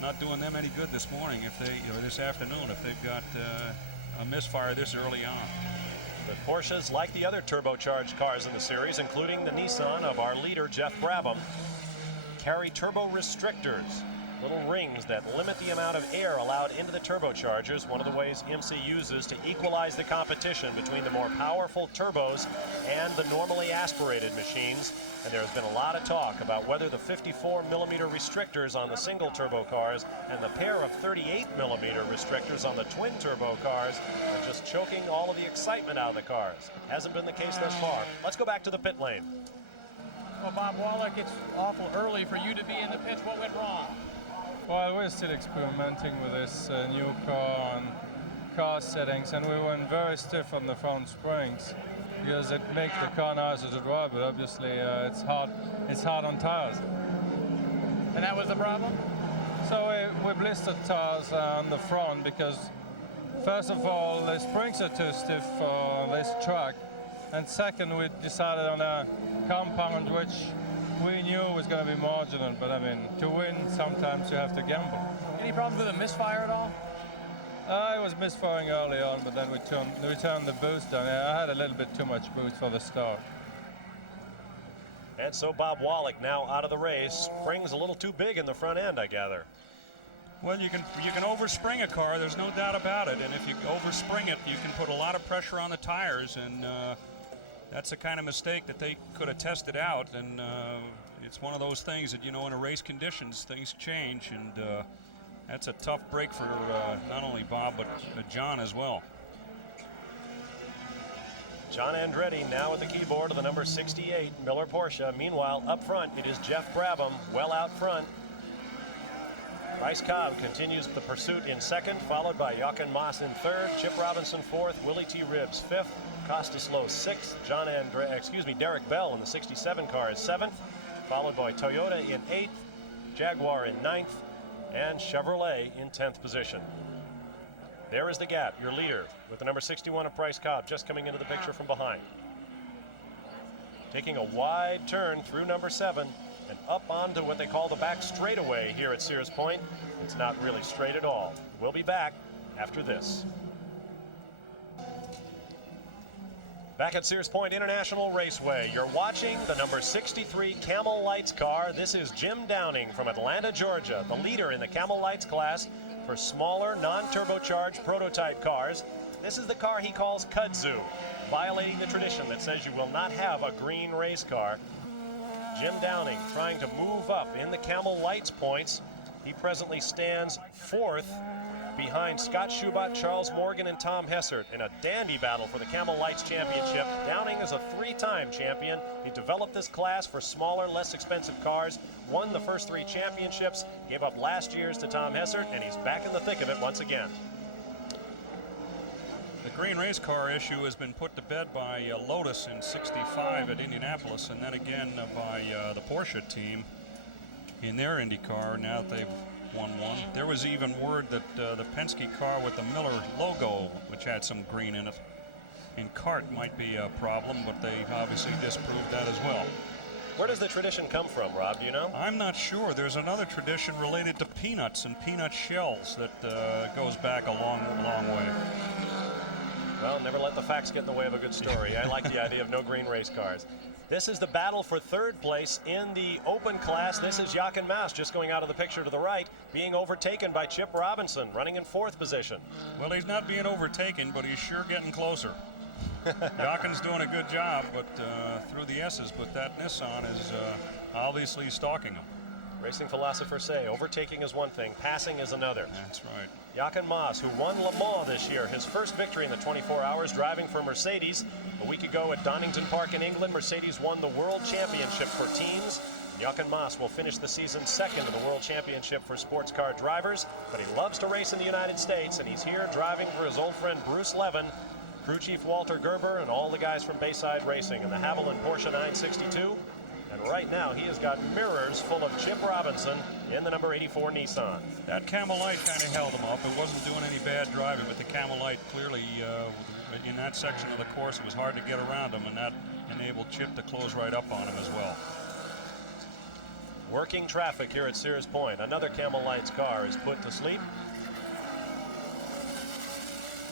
not doing them any good this morning or this afternoon if they've got a misfire this early on. But Porsches, like the other turbocharged cars in the series, including the Nissan of our leader, Jeff Brabham, carry turbo restrictors, little rings that limit the amount of air allowed into the turbochargers, one of the ways IMSA uses to equalize the competition between the more powerful turbos and the normally aspirated machines. And there's been a lot of talk about whether the 54mm restrictors on the single turbo cars and the pair of 38mm restrictors on the twin turbo cars are just choking all of the excitement out of the cars. Hasn't been the case thus far. Let's go back to the pit lane. Well, Bob Wallach, it's awful early for you to be in the pits. What went wrong? Well, we're still experimenting with this new car and car settings, and we went very stiff on the front springs because it makes the car nicer to drive, but obviously it's hard on tires. And that was the problem? So we blistered tires on the front because, first of all, the springs are too stiff for this track, and second, we decided on a compound which we knew was going to be marginal, but I mean, to win, sometimes you have to gamble. Any problems with a misfire at all? I was misfiring early on, but then we turned the boost down. I had a little bit too much boost for the start. And so Bob Wallach now out of the race. Springs a little too big in the front end, I gather. Well, you can overspring a car, there's no doubt about it, and if you overspring it, you can put a lot of pressure on the tires, and that's the kind of mistake that they could have tested out, and it's one of those things that, you know, in a race conditions, things change, and that's a tough break for not only Bob, but John as well. John Andretti now at the keyboard of the number 68 Miller Porsche. Meanwhile, up front, it is Jeff Brabham, well out front. Bryce Cobb continues the pursuit in second, followed by Jochen Mass in third, Chip Robinson fourth, Willie T. Ribbs fifth, Costaslow sixth, Derek Bell in the 67 car is seventh, followed by Toyota in eighth, Jaguar in ninth, and Chevrolet in 10th position. There is the gap, your leader, with the number 61 of Bryce Cobb just coming into the picture from behind. Taking a wide turn through number 7 and up onto what they call the back straightaway here at Sears Point. It's not really straight at all. We'll be back after this. Back at Sears Point International Raceway, you're watching the number 63 Camel Lights car. This is Jim Downing from Atlanta, Georgia, the leader in the Camel Lights class for smaller, non-turbocharged prototype cars. This is the car he calls Kudzu, violating the tradition that says you will not have a green race car. Jim Downing trying to move up in the Camel Lights points. He presently stands fourth behind Scott Schubach, Charles Morgan, and Tom Hessert in a dandy battle for the Camel Lights Championship. Downing is a three-time champion. He developed this class for smaller, less expensive cars, won the first 3 championships, gave up last year's to Tom Hessert, and he's back in the thick of it once again. The green race car issue has been put to bed by Lotus in '65 at Indianapolis, and then again by the Porsche team in their Indy car. Now that they've won one. There was even word that the Penske car with the Miller logo, which had some green in it, in kart might be a problem, but they obviously disproved that as well. Where does the tradition come from, Rob? Do you know? I'm not sure. There's another tradition related to peanuts and peanut shells that goes back a long, long way. Well, never let the facts get in the way of a good story. I like the idea of no green race cars. This is the battle for third place in the open class. This is Jochen Mass just going out of the picture to the right, being overtaken by Chip Robinson, running in 4th position. Well, he's not being overtaken, but he's sure getting closer. Jochen's doing a good job, but through the S's, but that Nissan is obviously stalking him. Racing philosophers say overtaking is one thing, passing is another. That's right. Jochen Mass, who won Le Mans this year, his first victory in the 24 hours driving for Mercedes. A week ago at Donington Park in England, Mercedes won the World Championship for teams. Jochen Mass will finish the season second in the World Championship for sports car drivers, but he loves to race in the United States, and he's here driving for his old friend Bruce Levin, crew chief Walter Gerber, and all the guys from Bayside Racing in the Haviland Porsche 962. And right now, he has got mirrors full of Chip Robinson in the number 84 Nissan. That Camel Light kind of held him up. It wasn't doing any bad driving, but the Camel Light clearly, in that section of the course, it was hard to get around him, and that enabled Chip to close right up on him as well. Working traffic here at Sears Point. Another Camel Lights car is put to sleep.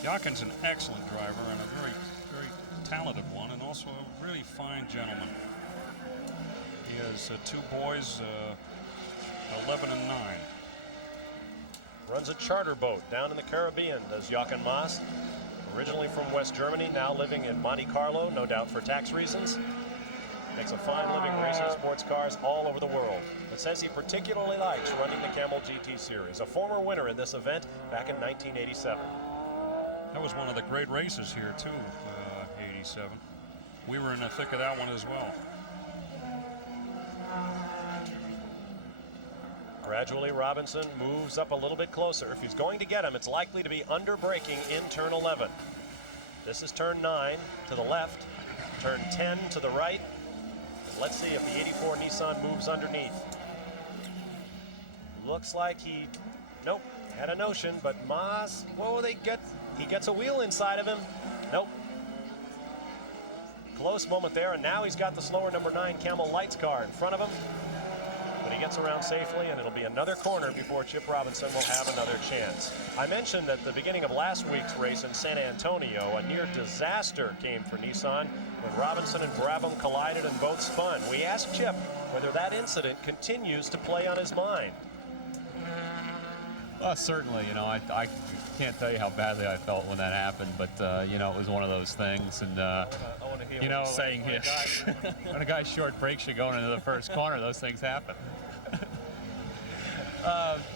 Jochen's an excellent driver and a very, very talented one, and also a really fine gentleman. He has 2 boys, 11 and 9. Runs a charter boat down in the Caribbean, does Jochen Maas. Originally from West Germany, now living in Monte Carlo, no doubt for tax reasons. Makes a fine living racing sports cars all over the world, but says he particularly likes running the CAMEL GT Series, a former winner in this event back in 1987. That was one of the great races here too, 87. We were in the thick of that one as well. Gradually, Robinson moves up a little bit closer. If he's going to get him, it's likely to be under braking in turn 11. This is turn 9 to the left, turn 10 to the right. And let's see if the 84 Nissan moves underneath. Looks like nope, had a notion, but Maas, he gets a wheel inside of him. Nope. Close moment there, and now he's got the slower number 9 Camel Lights car in front of him. But he gets around safely, and it'll be another corner before Chip Robinson will have another chance. I mentioned at the beginning of last week's race in San Antonio, a near disaster came for Nissan when Robinson and Brabham collided and both spun. We asked Chip whether that incident continues to play on his mind. Well, certainly, I can't tell you how badly I felt when that happened, but, it was one of those things. And, saying when a guy's short brakes you going into the first corner, those things happen.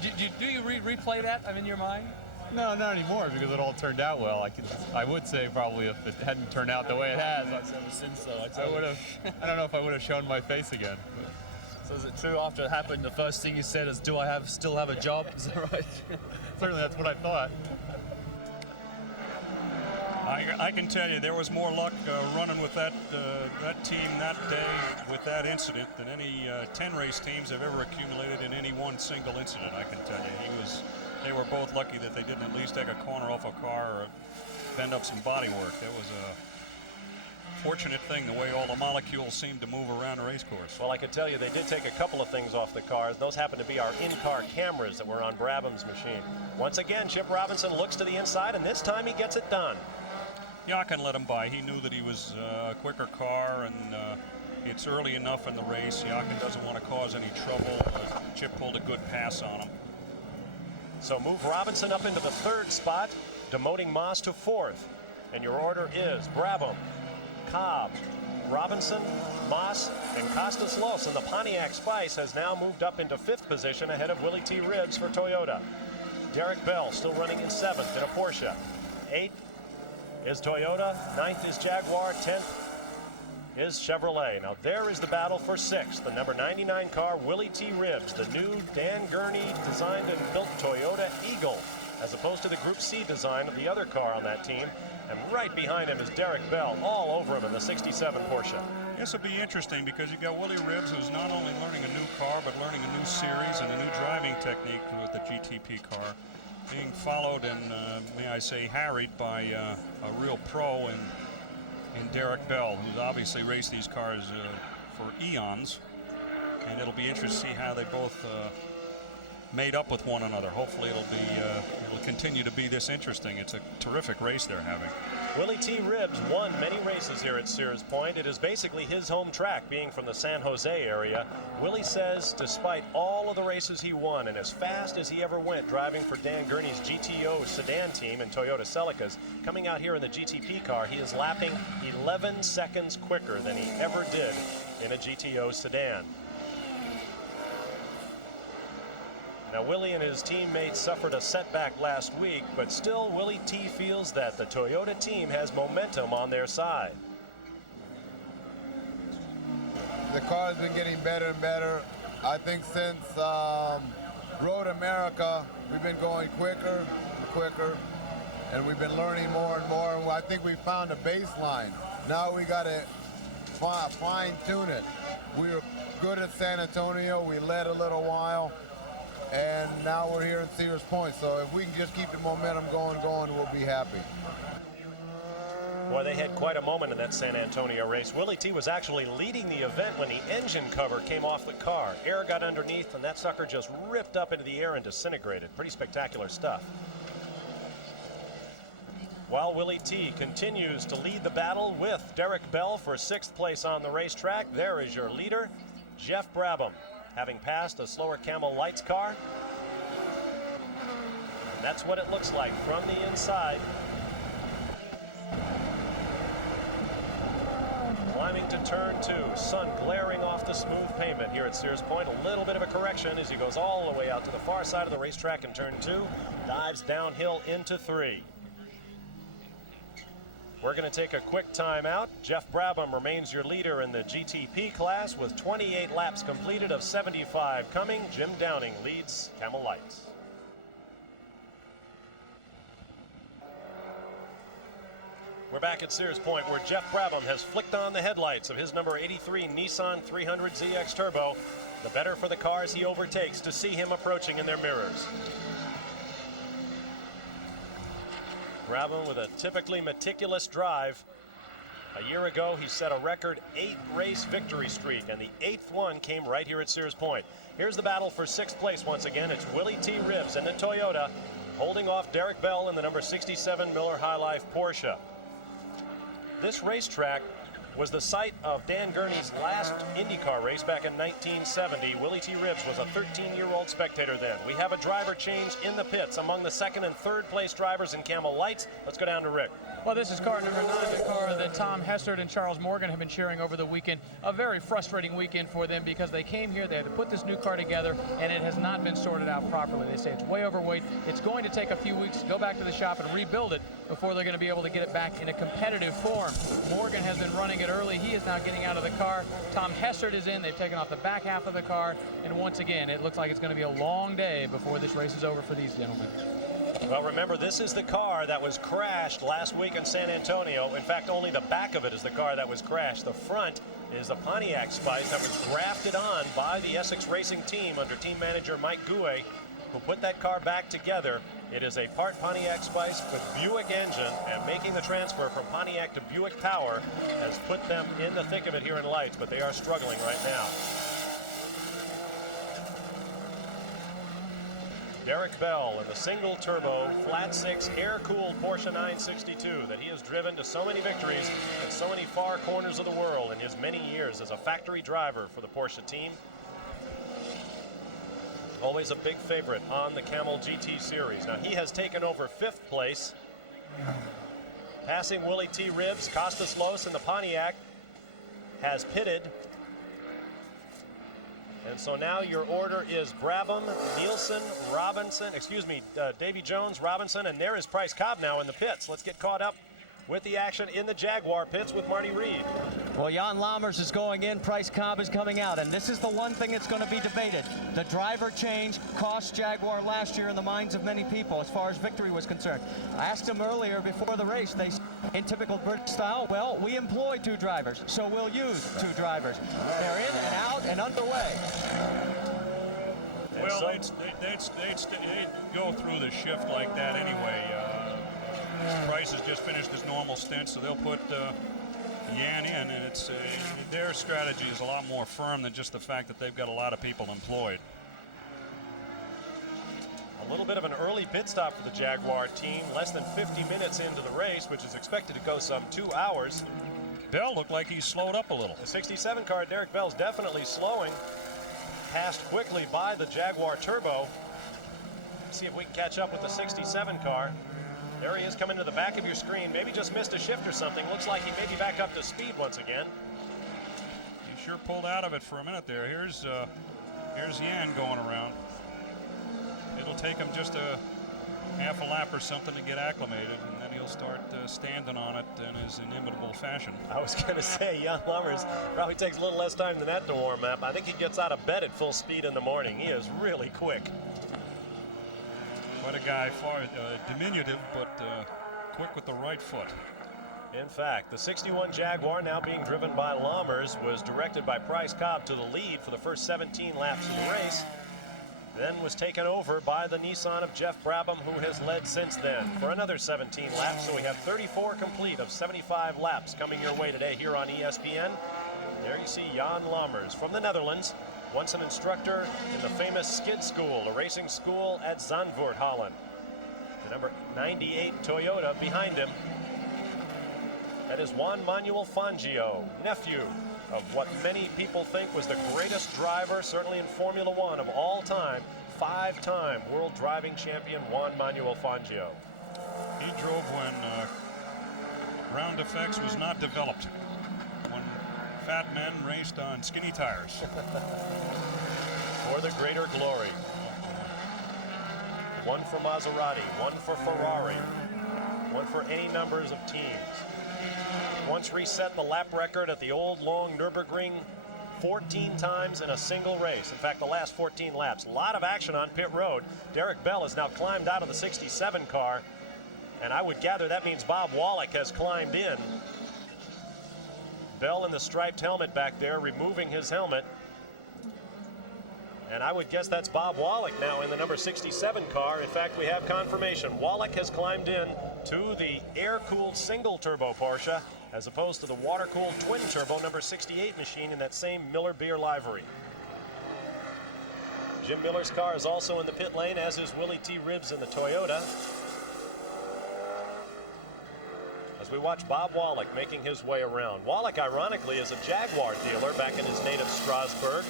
Do you replay that in your mind? No, not anymore, because it all turned out well. I would say probably if it hadn't turned out the way it has, Ever since, though, I don't know if I would have shown my face again. So is it true after it happened, the first thing you said is, do I still have a job? Is that right? Certainly that's what I thought. I can tell you there was more luck running with that team that day with that incident than any 10 race teams have ever accumulated in any one single incident. I can tell you they were both lucky that they didn't at least take a corner off a car or bend up some body work. That was a fortunate thing, the way all the molecules seemed to move around the race course. Well, I can tell you they did take a couple of things off the cars. Those happen to be our in-car cameras that were on Brabham's machine. Once again, Chip Robinson looks to the inside, and this time he gets it done. Jochen let him by. He knew that he was a quicker car, and it's early enough in the race. Jochen doesn't want to cause any trouble. Chip pulled a good pass on him. So move Robinson up into the 3rd spot, demoting Maas to 4th. And your order is Brabham, COBB, Robinson, Maas, and Costas Los. And the Pontiac Spice has now moved up into 5th position ahead of Willie T. Ribbs for Toyota. Derek Bell still running in 7th in a Porsche. 8th is Toyota, 9th is Jaguar, 10th is Chevrolet. Now there is the battle for 6th. The number 99 car, Willie T. Ribbs, the new Dan Gurney designed and built Toyota Eagle, as opposed to the Group C design of the other car on that team. And right behind him is Derek Bell, all over him in the 67 Porsche. This will be interesting because you've got Willie Ribbs, who's not only learning a new car, but learning a new series and a new driving technique with the GTP car, being followed and, may I say, harried by a real pro in Derek Bell, who's obviously raced these cars for eons. And it'll be interesting to see how they both made up with one another. Hopefully it'll continue to be this interesting. It's a terrific race they're having. Willie T. Ribbs won many races here at Sears Point. It is basically his home track, being from the San Jose area. Willie says despite all of the races he won and as fast as he ever went driving for Dan Gurney's GTO sedan team and Toyota Celicas, coming out here in the GTP car, he is lapping 11 seconds quicker than he ever did in a GTO sedan. Now, Willie and his teammates suffered a setback last week, but still Willie T. feels that the Toyota team has momentum on their side. The car's been getting better and better. I think since Road America, we've been going quicker and quicker, and we've been learning more and more. And I think we found a baseline. Now we got to fine-tune it. We were good at San Antonio. We led a little while. And now we're here in Sears Point, so if we can just keep the momentum going, we'll be happy. Boy, they had quite a moment in that San Antonio race. Willie T. was actually leading the event when the engine cover came off the car. Air got underneath, and that sucker just ripped up into the air and disintegrated. Pretty spectacular stuff. While Willie T. continues to lead the battle with Derek Bell for 6th place on the racetrack, there is your leader, Jeff Brabham. having passed a slower Camel Lights car. And that's what it looks like from the inside. Climbing to turn 2, sun glaring off the smooth pavement here at Sears Point. A little bit of a correction as he goes all the way out to the far side of the racetrack in turn 2, dives downhill into 3. We're going to take a quick timeout. Jeff Brabham remains your leader in the GTP class with 28 laps completed of 75 coming. Jim Downing leads Camel Lights. We're back at Sears Point where Jeff Brabham has flicked on the headlights of his number 83 Nissan 300ZX Turbo. The better for the cars he overtakes to see him approaching in their mirrors. Brabham with a typically meticulous drive. A year ago, he set a record 8-race victory streak, and the 8th one came right here at Sears Point. Here's the battle for 6th place once again. It's Willie T. Ribbs in the Toyota, holding off Derek Bell in the number 67 Miller High Life Porsche. This racetrack was the site of Dan Gurney's last IndyCar race back in 1970. Willie T. Ribbs was a 13-year-old spectator then. We have a driver change in the pits among the 2nd and 3rd place drivers in Camel Lights. Let's go down to Rick. Well, this is car number 9, the car that Tom Hessert and Charles Morgan have been cheering over the weekend. A very frustrating weekend for them because they came here, they had to put this new car together, and it has not been sorted out properly. They say it's way overweight. It's going to take a few weeks to go back to the shop and rebuild it before they're going to be able to get it back in a competitive form. Morgan has been running it early. He is now getting out of the car. Tom Hessert is in. They've taken off the back half of the car, and once again, it looks like it's going to be a long day before this race is over for these gentlemen. Well, remember, this is the car that was crashed last week in San Antonio. In fact, only the back of it is the car that was crashed. The front is the Pontiac Spice that was grafted on by the Essex Racing Team under team manager Mike Gouet, who put that car back together. It is a part Pontiac Spice with Buick engine, and making the transfer from Pontiac to Buick Power has put them in the thick of it here in Lights, but they are struggling right now. Derek Bell in the single turbo flat 6 air-cooled Porsche 962 that he has driven to so many victories in so many far corners of the world in his many years as a factory driver for the Porsche team. Always a big favorite on the Camel GT Series. Now he has taken over 5th place, passing Willie T. Ribbs. Costas Los in the Pontiac has pitted. And so now your order is Brabham, Nielsen, Robinson, Davy Jones, Robinson, and there is Price Cobb now in the pits. Let's get caught up with the action in the Jaguar pits with Marty Reed. Well, Jan Lammers is going in, Price Cobb is coming out, and this is the one thing that's going to be debated. The driver change cost Jaguar last year in the minds of many people as far as victory was concerned. I asked him earlier before the race, they said, in typical British style, well, we employ 2 drivers, so we'll use 2 drivers. They're in and out and underway. Well, they'd go through the shift like that anyway. Price has just finished his normal stint, so they'll put Jan in, and it's their strategy is a lot more firm than just the fact that they've got a lot of people employed. A little bit of an early pit stop for the Jaguar team, less than 50 minutes into the race, which is expected to go some 2 hours. Bell looked like he slowed up a little. The 67 car, Derek Bell's definitely slowing. Passed quickly by the Jaguar Turbo. Let's see if we can catch up with the 67 car. There he is coming to the back of your screen. Maybe just missed a shift or something. Looks like he may be back up to speed once again. He sure pulled out of it for a minute there. Here's Jan going around. It'll take him just a half a lap or something to get acclimated, and then he'll start standing on it in his inimitable fashion. I was going to say, Jan Lammers probably takes a little less time than that to warm up. I think he gets out of bed at full speed in the morning. He is really quick. Quite a guy, diminutive, but quick with the right foot. In fact, the 61 Jaguar, now being driven by Lammers, was directed by Price Cobb to the lead for the first 17 laps of the race, then was taken over by the Nissan of Jeff Brabham, who has led since then for another 17 laps. So we have 34 complete of 75 laps coming your way today here on ESPN. There you see Jan Lammers from the Netherlands, once an instructor in the famous Skid School, a racing school at Zandvoort, Holland. The number 98 Toyota behind him. That is Juan Manuel Fangio, nephew of what many people think was the greatest driver, certainly in Formula One of all time, 5-time world driving champion Juan Manuel Fangio. He drove when ground effects was not developed, when fat men raced on skinny tires. For the greater glory. One for Maserati, one for Ferrari, one for any numbers of teams. Once reset the lap record at the old long Nürburgring 14 times in a single race. In fact, the last 14 laps. A lot of action on pit road. Derek Bell has now climbed out of the 67 car, and I would gather that means Bob Wallach has climbed in. Bell in the striped helmet back there, removing his helmet. And I would guess that's Bob Wallach now in the number 67 car. In fact, we have confirmation. Wallach has climbed in to the air-cooled single-turbo Porsche, as opposed to the water-cooled twin-turbo number 68 machine in that same Miller Beer livery. Jim Miller's car is also in the pit lane, as is Willie T. Ribbs in the Toyota. As we watch Bob Wallach making his way around. Wallach, ironically, is a Jaguar dealer back in his native Strasbourg.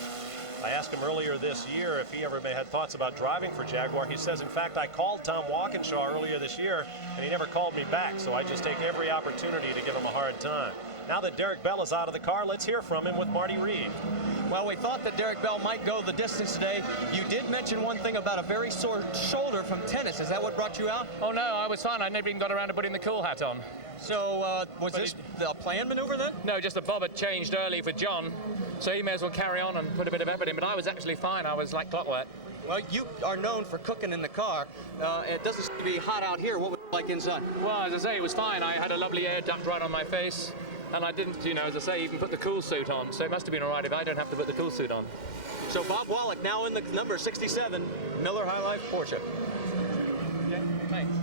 I asked him earlier this year if he ever had thoughts about driving for Jaguar. He says, in fact, I called Tom Walkinshaw earlier this year, and he never called me back, so I just take every opportunity to give him a hard time. Now that Derek Bell is out of the car, let's hear from him with Marty Reed. Well, we thought that Derek Bell might go the distance today. You did mention one thing about a very sore shoulder from tennis. Is that what brought you out? Oh, no, I was fine. I never even got around to putting the cool hat on. So, was this a planned maneuver then? No, just that Bob had changed early for John, so he may as well carry on and put a bit of effort in. But I was actually fine. I was like clockwork. Well, you are known for cooking in the car. It doesn't seem to be hot out here. What was it like inside? Well, as I say, it was fine. I had a lovely air duct right on my face, and I didn't, you know, as I say, even put the cool suit on. So it must have been all right if I don't have to put the cool suit on. So Bob Wallach now in the number 67 Miller High Life Porsche. Yeah, thanks.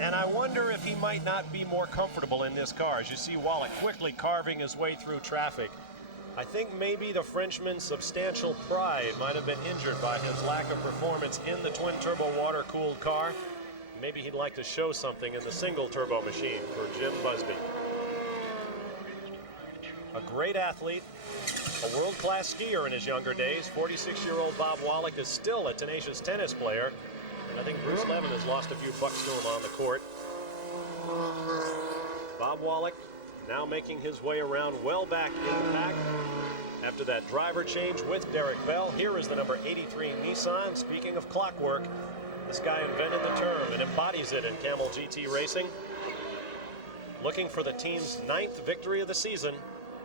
And I wonder if he might not be more comfortable in this car. As you see Wallach quickly carving his way through traffic. I think maybe the Frenchman's substantial pride might have been injured by his lack of performance in the twin-turbo water-cooled car. Maybe he'd like to show something in the single-turbo machine for Jim Busby. A great athlete, a world-class skier in his younger days. 46-year-old Bob Wallach is still a tenacious tennis player. And I think Bruce Levin has lost a few bucks to him on the court. Bob Wallach now making his way around well back in the pack. After that driver change with Derek Bell, here is the number 83 Nissan. Speaking of clockwork, this guy invented the term and embodies it in Camel GT racing. Looking for the team's 9th victory of the season,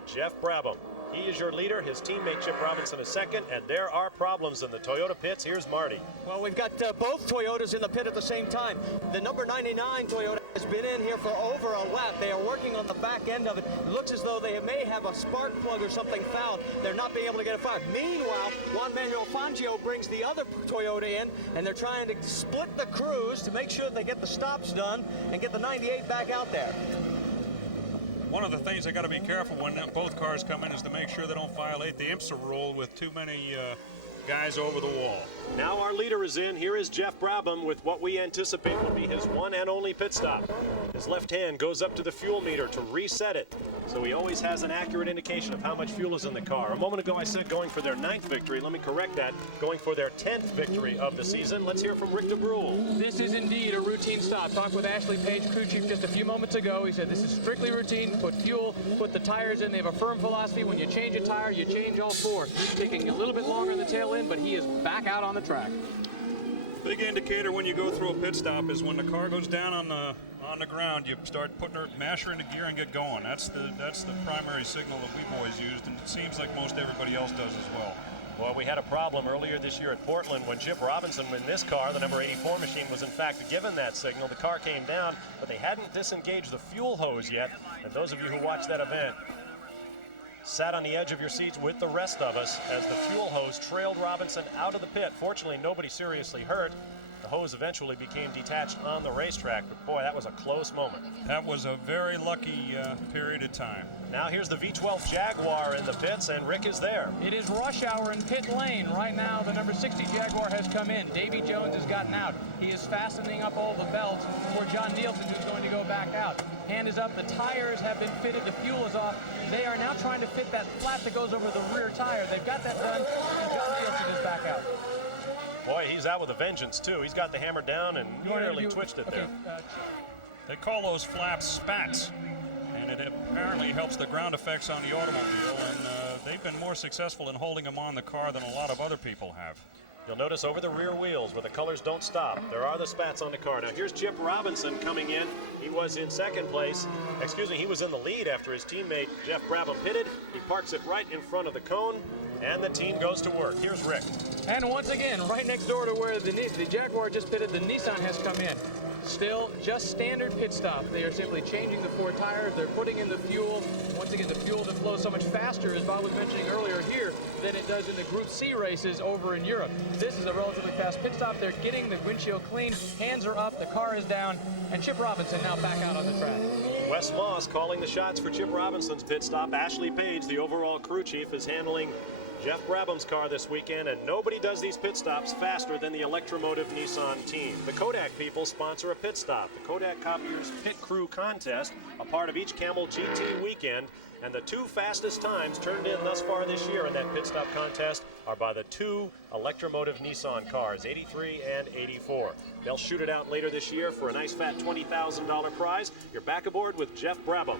Jeff Brabham. He is your leader. His teammate Chip Robinson is second, and there are problems in the Toyota pits. Here's Marty. Well, we've got both Toyotas in the pit at the same time. The number 99 Toyota has been in here for over a lap. They are working on the back end of it. It looks as though they may have a spark plug or something fouled. They're not being able to get it fired. Meanwhile, Juan Manuel Fangio brings the other Toyota in, and they're trying to split the crews to make sure they get the stops done and get the 98 back out there. One of the things they got to be careful when both cars come in is to make sure they don't violate the IMSA rule with too many guys over the wall. Now our leader is in. Here is Jeff Brabham with what we anticipate will be his one and only pit stop. His left hand goes up to the fuel meter to reset it, so he always has an accurate indication of how much fuel is in the car. A moment ago I said going for their 9th victory. Let me correct that. Going for their 10th victory of the season. Let's hear from Rick DEBRUHL. This is indeed a routine stop. Talked with Ashley Page, crew chief, just a few moments ago. He said this is strictly routine. Put fuel, put the tires in. They have a firm philosophy. When you change a tire, you change all four. He's taking a little bit longer in the tail end, but he is back out on the track. Big indicator when you go through a pit stop is when the car goes down on the ground, you start putting her masher into gear and get going. That's the primary signal that we've always used, and it seems like most everybody else does as well. Well, we had a problem earlier this year at Portland when Chip Robinson in this car, the number 84 machine, was in fact given that signal. The car came down, but they hadn't disengaged the fuel hose yet. And those of you who watched that event sat on the edge of your seats with the rest of us as the fuel hose trailed Robinson out of the pit. Fortunately, nobody seriously hurt. The hose eventually became detached on the racetrack, but boy, that was a close moment. That was a very lucky period of time. Now here's the V12 Jaguar in the pits, and Rick is there. It is rush hour in pit lane. Right now, the number 60 Jaguar has come in. Davy Jones has gotten out. He is fastening up all the belts for John Nielsen, who's going to go back out. Hand is up. The tires have been fitted. The fuel is off. They are now trying to fit that flap that goes over the rear tire. They've got that done, and John Nielsen is back out. Boy, he's out with a vengeance, too. He's got the hammer down and nearly twitched it there. They call those flaps spats, and it apparently helps the ground effects on the automobile, and they've been more successful in holding them on the car than a lot of other people have. You'll notice over the rear wheels where the colors don't stop, there are the spats on the car. Now here's Chip Robinson coming in. He was in second place. He was in the lead after his teammate Jeff Brabham pitted. He parks it right in front of the cone, and the team goes to work. Here's Rick. And once again, right next door to where the Jaguar just pitted, the Nissan has come in. Still just standard pit stop. They are simply changing the four tires. They're putting in the fuel. Once again, the fuel that flows so much faster, as Bob was mentioning earlier here, than it does in the Group C races over in Europe. This is a relatively fast pit stop. They're getting the windshield clean. Hands are up. The car is down. And Chip Robinson now back out on the track. Wes Moss calling the shots for Chip Robinson's pit stop. Ashley Page, the overall crew chief, is handling Jeff Brabham's car this weekend, and nobody does these pit stops faster than the Electromotive Nissan team. The Kodak people sponsor a pit stop. The Kodak Copiers Pit Crew Contest, a part of each Camel GT weekend, and the two fastest times turned in thus far this year in that pit stop contest are by the two Electromotive Nissan cars, 83 and 84. They'll shoot it out later this year for a nice fat $20,000 prize. You're back aboard with Jeff Brabham.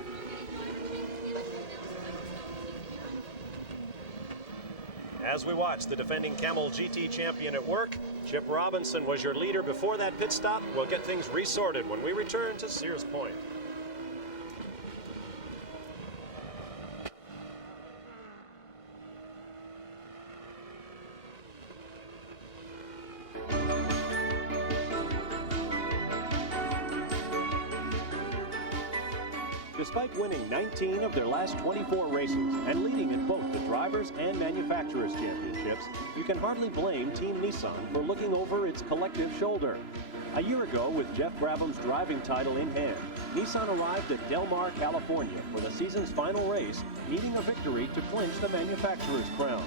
As we watch the defending Camel GT champion at work, Chip Robinson was your leader before that pit stop. We'll get things resorted when we return to Sears Point. Despite winning 19 of their last 24 races and leading in both the Drivers' and Manufacturers' Championships, you can hardly blame Team Nissan for looking over its collective shoulder. A year ago, with Jeff Brabham's driving title in hand, Nissan arrived at Del Mar, California for the season's final race, needing a victory to clinch the manufacturer's crown.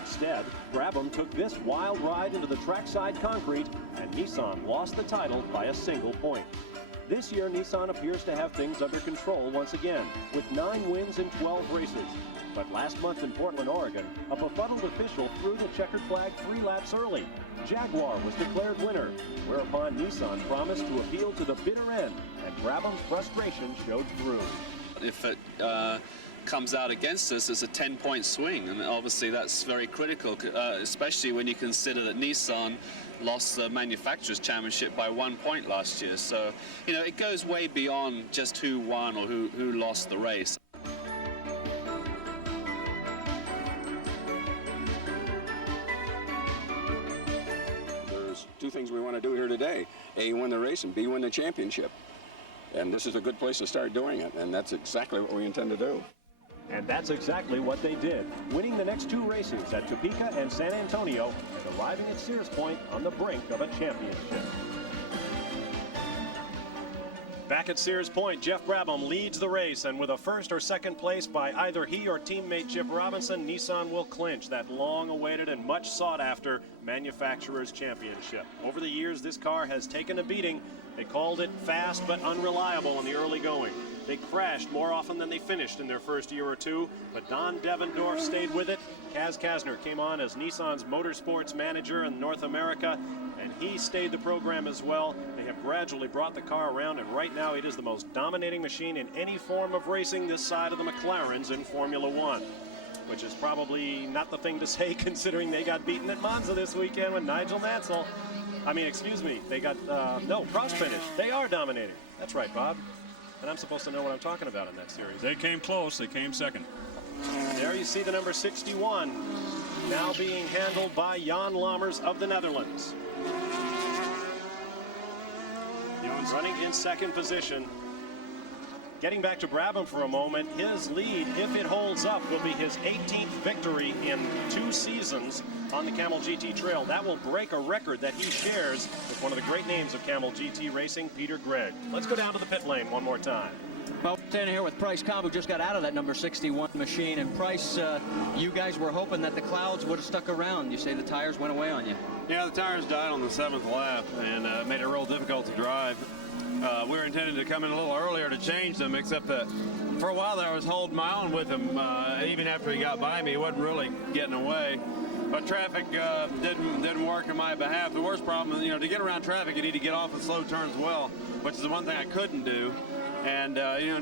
Instead, Brabham took this wild ride into the trackside concrete, and Nissan lost the title by a single point. This year, Nissan appears to have things under control once again, with 9 wins in 12 races. But last month in Portland, Oregon, a befuddled official threw the checkered flag 3 laps early. Jaguar was declared winner, whereupon Nissan promised to appeal to the bitter end, and Brabham's frustration showed through. If it comes out against us, it's a 10-point swing, and obviously that's very critical, especially when you consider that Nissan lost the Manufacturers' Championship by 1 point last year. So, you know, it goes way beyond just who won or who lost the race. There's 2 things we want to do here today. A, win the race, and B, win the championship. And this is a good place to start doing it, and that's exactly what we intend to do. And that's exactly what they did, winning the next 2 races at Topeka and San Antonio and arriving at Sears Point on the brink of a championship. Back at Sears Point, Jeff Brabham leads the race, and with a first or second place by either he or teammate Chip Robinson, Nissan will clinch that long-awaited and much sought-after Manufacturers' Championship. Over the years, this car has taken a beating. They called it fast but unreliable in the early going. They crashed more often than they finished in their first year or 2, but Don Devendorf stayed with it. Kaz Kasner came on as Nissan's motorsports manager in North America, and he stayed the program as well. They have gradually brought the car around, and right now it is the most dominating machine in any form of racing this side of the McLarens in Formula One, which is probably not the thing to say considering they got beaten at Monza this weekend with Nigel Mansell. They got, cross finish. They are dominating. That's right, Bob. And I'm supposed to know what I'm talking about in that series. They came close. They came second. There you see the number 61 now being handled by Jan Lammers of the Netherlands. Jan's running in second position. Getting back to Brabham for a moment, his lead, if it holds up, will be his 18th victory in 2 seasons on the Camel GT Trail. That will break a record that he shares with one of the great names of Camel GT racing, Peter Gregg. Let's go down to the pit lane one more time. Well, we're standing here with Price Cobb, who just got out of that number 61 machine. And Price, you guys were hoping that the clouds would have stuck around. You say the tires went away on you. Yeah, the tires died on the 7th lap and made it real difficult to drive. We were intended to come in a little earlier to change them, except that for a while there I was holding my own with him. Even after he got by me, he wasn't really getting away. But traffic didn't work in my behalf. The worst problem is, to get around traffic, you need to get off in slow turns well, which is the one thing I couldn't do. And,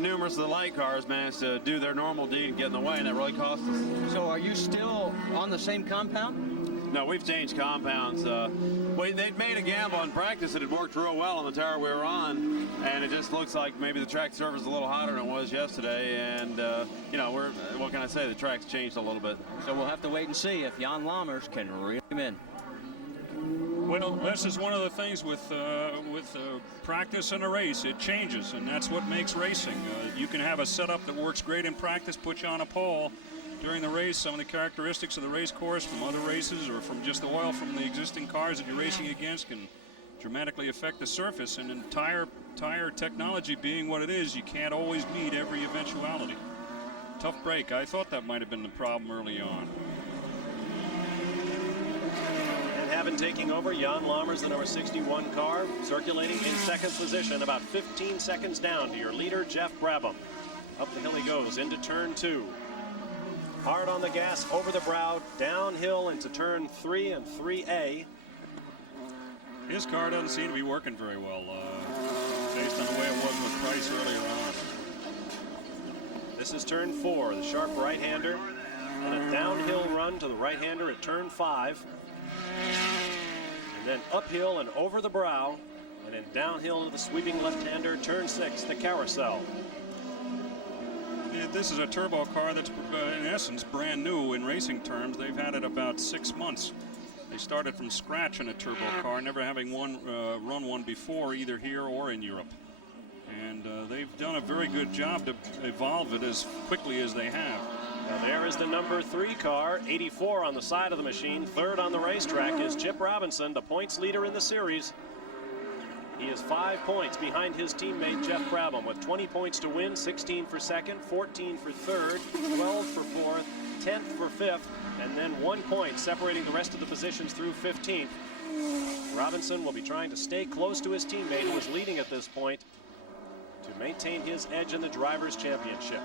numerous of the light cars managed to do their normal deed and get in the way, and that really cost us. So are you still on the same compound? No, we've changed compounds. They'd made a gamble in practice. It had worked real well on the tire we were on, and it just looks like maybe the track surface is a little hotter than it was yesterday. And what can I say? The track's changed a little bit. So we'll have to wait and see if Jan Lammers can reel him in. Well, this is one of the things with practice and a race. It changes, and that's what makes racing. You can have a setup that works great in practice, put you on a pole. During the race, some of the characteristics of the race course from other races or from just the oil from the existing cars that you're racing against can dramatically affect the surface. And in tire technology being what it is, you can't always meet every eventuality. Tough break. I thought that might have been the problem early on. And having taking over, Jan Lammers, the number 61 car, circulating in 2nd position, about 15 seconds down to your leader, Jeff Brabham. Up the hill he goes into turn 2. Hard on the gas, over the brow, downhill into turn 3 and 3A. His car doesn't seem to be working very well, based on the way it was with Price earlier on. This is turn 4, the sharp right-hander, and a downhill run to the right-hander at turn 5. And then uphill and over the brow, and then downhill to the sweeping left-hander, turn 6, the carousel. This is a turbo car that's, in essence, brand new in racing terms. They've had it about 6 months. They started from scratch in a turbo car, never having run one before, either here or in Europe. And they've done a very good job to evolve it as quickly as they have. Now there is the number 3 car, 84 on the side of the machine. 3rd on the racetrack is Chip Robinson, the points leader in the series. He is 5 points behind his teammate Jeff Brabham with 20 points to win, 16 for 2nd, 14 for 3rd, 12 for 4th, 10th for 5th, and then 1 point separating the rest of the positions through 15th. Robinson will be trying to stay close to his teammate who is leading at this point to maintain his edge in the Drivers' Championship.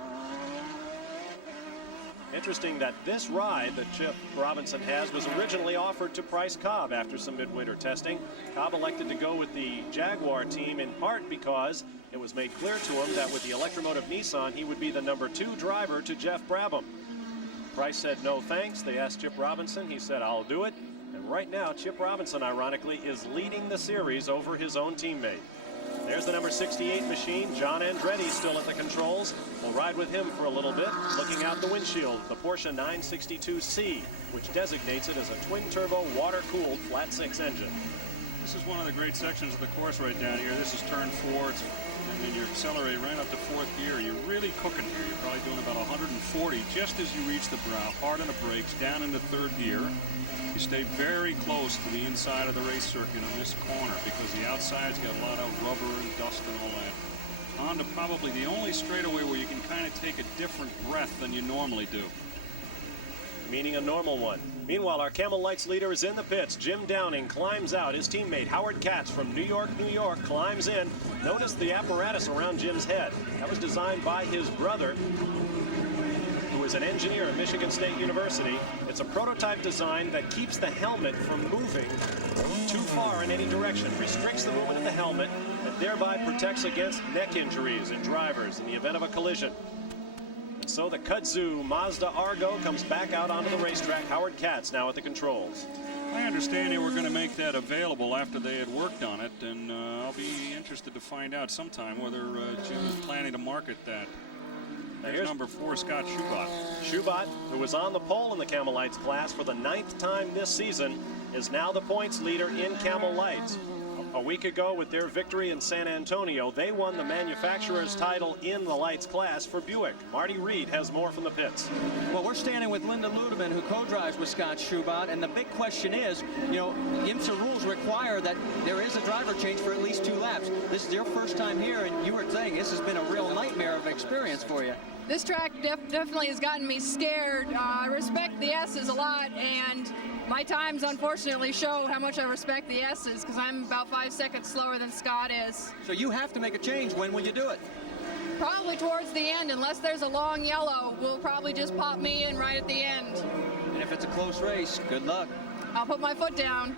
Interesting that this ride that Chip Robinson has was originally offered to Price Cobb after some midwinter testing. Cobb elected to go with the Jaguar team in part because it was made clear to him that with the electromotive Nissan, he would be the number 2 driver to Jeff Brabham. Price said no thanks. They asked Chip Robinson. He said, I'll do it. And right now, Chip Robinson, ironically, is leading the series over his own teammate. There's the number 68 machine, John Andretti, still at the controls. We'll ride with him for a little bit, looking out the windshield, the Porsche 962C, which designates it as a twin-turbo, water-cooled flat 6 engine. This is one of the great sections of the course right down here. This is turn 4, and then you accelerate right up to 4th gear. You're really cooking here. You're probably doing about 140 just as you reach the brow, hard on the brakes, down into 3rd gear. You stay very close to the inside of the race circuit on this corner because the outside's got a lot of rubber and dust and all that. On to probably the only straightaway where you can kind of take a different breath than you normally do. Meaning a normal one. Meanwhile, our Camel Lights leader is in the pits. Jim Downing climbs out. His teammate Howard Katz from New York, climbs in. Notice the apparatus around Jim's head. That was designed by his brother, who is an engineer at Michigan State University. It's a prototype design that keeps the helmet from moving too far in any direction, restricts the movement of the helmet, and thereby protects against neck injuries in drivers in the event of a collision. And so the kudzu Mazda Argo comes back out onto the racetrack. Howard Katz now at the controls. I understand they were going to make that available after they had worked on it, and I'll be interested to find out sometime whether Jim is planning to market that. Here's number 4, Scott Schubot. Schubot, who was on the pole in the Camel Lights class for the 9th time this season, is now the points leader in Camel Lights. A A week ago, with their victory in San Antonio, they won the manufacturer's title in the lights class for Buick. Marty Reed has more from the pits. Well, we're standing with Linda Ludeman, who co-drives with Scott Schubert, and the big question is, you know, IMSA rules require that there is a driver change for at least 2 laps. This is your first time here, and you were saying this has been a real nightmare of experience for you. This track definitely has gotten me scared. I respect the S's a lot, and my times unfortunately show how much I respect the S's, because I'm about 5 seconds slower than Scott is. So you have to make a change. When will you do it? Probably towards the end. Unless there's a long yellow, we'll probably just pop me in right at the end. And if it's a close race, good luck. I'll put my foot down.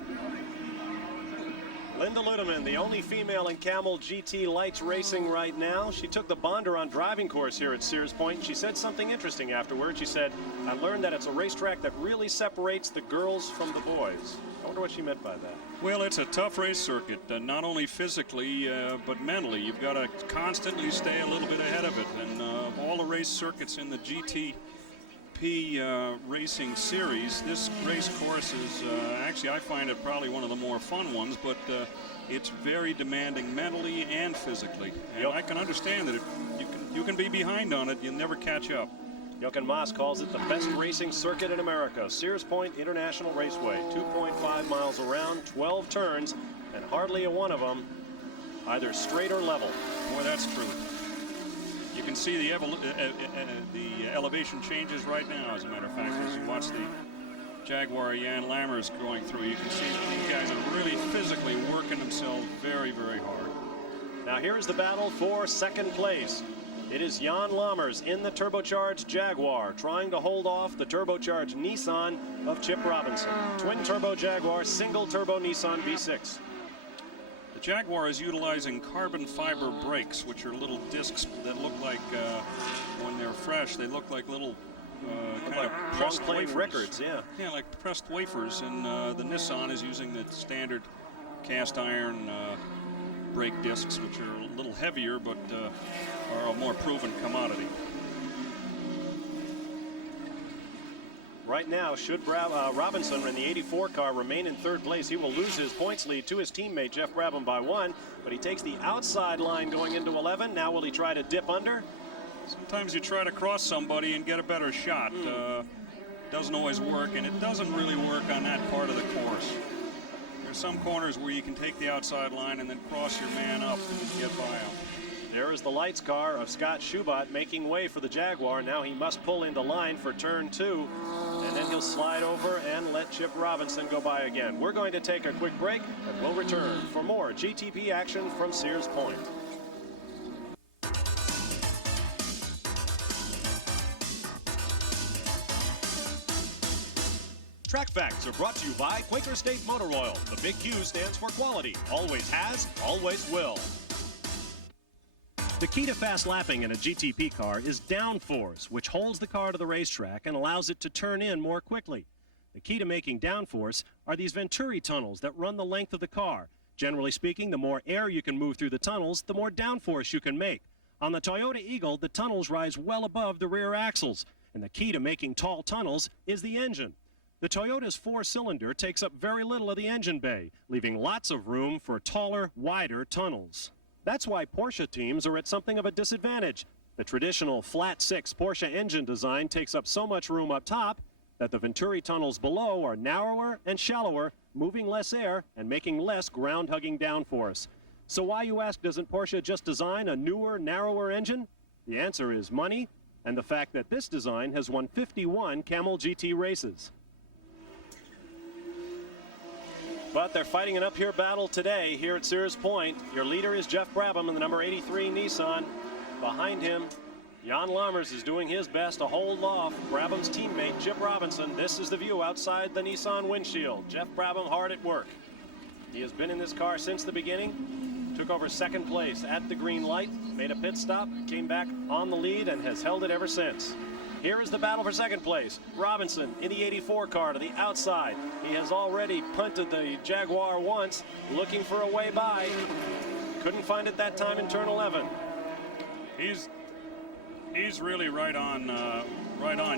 Linda Ludeman, the only female in CAMEL GT lights racing right now. She took the Bondurant driving course here at Sears Point. She said something interesting afterwards. She said, I learned that it's a racetrack that really separates the girls from the boys. I wonder what she meant by that. Well, it's a tough race circuit, not only physically, but mentally. You've got to constantly stay a little bit ahead of it. And all the race circuits in the GTP racing series, this race course is actually, I find it probably one of the more fun ones, but it's very demanding mentally and physically. And I can understand that if you can be behind on it, you'll never catch up. Jochen Maas calls it the best racing circuit in America. Sears Point International Raceway, 2.5 miles around, 12 turns, and hardly a one of them either straight or level. Boy, that's true. You can see the elevation changes right now, as a matter of fact, as you watch the Jaguar Jan Lammers going through. You can see these guys are really physically working themselves very, very hard. Now here is the battle for second place. It is Jan Lammers in the turbocharged Jaguar, trying to hold off the turbocharged Nissan of Chip Robinson. Twin turbo Jaguar, single turbo Nissan V6. The Jaguar is utilizing carbon fiber brakes, which are little discs that look like, when they're fresh, they look like little kind of pressed wafers. Records, yeah. Yeah, like pressed wafers, and the Nissan is using the standard cast iron brake discs, which are a little heavier, but are a more proven commodity. Right now, should Robinson in the 84 car remain in third place, he will lose his points lead to his teammate Jeff Brabham by 1, but he takes the outside line going into 11. Now will he try to dip under? Sometimes you try to cross somebody and get a better shot. Doesn't always work, and it doesn't really work on that part of the course. There's some corners where you can take the outside line and then cross your man up and get by him. There is the lights car of Scott Schubert making way for the Jaguar. Now he must pull into line for turn 2, and then he'll slide over and let Chip Robinson go by again. We're going to take a quick break, and we'll return for more GTP action from Sears Point. Track Facts are brought to you by Quaker State Motor Oil. The big Q stands for quality. Always has, always will. The key to fast lapping in a GTP car is downforce, which holds the car to the racetrack and allows it to turn in more quickly. The key to making downforce are these Venturi tunnels that run the length of the car. Generally speaking, the more air you can move through the tunnels, the more downforce you can make. On the Toyota Eagle, the tunnels rise well above the rear axles, and the key to making tall tunnels is the engine. The Toyota's 4-cylinder takes up very little of the engine bay, leaving lots of room for taller, wider tunnels. That's why Porsche teams are at something of a disadvantage. The traditional flat-6 Porsche engine design takes up so much room up top that the Venturi tunnels below are narrower and shallower, moving less air and making less ground-hugging downforce. So why, you ask, doesn't Porsche just design a newer, narrower engine? The answer is money, and the fact that this design has won 51 CAMEL GT races. But they're fighting an up-here battle today here at Sears Point. Your leader is Jeff Brabham in the number 83 Nissan. Behind him, Jan Lammers is doing his best to hold off Brabham's teammate, Chip Robinson. This is the view outside the Nissan windshield. Jeff Brabham hard at work. He has been in this car since the beginning. Took over second place at the green light, made a pit stop, came back on the lead, and has held it ever since. Here is the battle for second place. Robinson in the 84 car to the outside. He has already punted the Jaguar once, looking for a way by. Couldn't find it that time in turn 11. He's really right on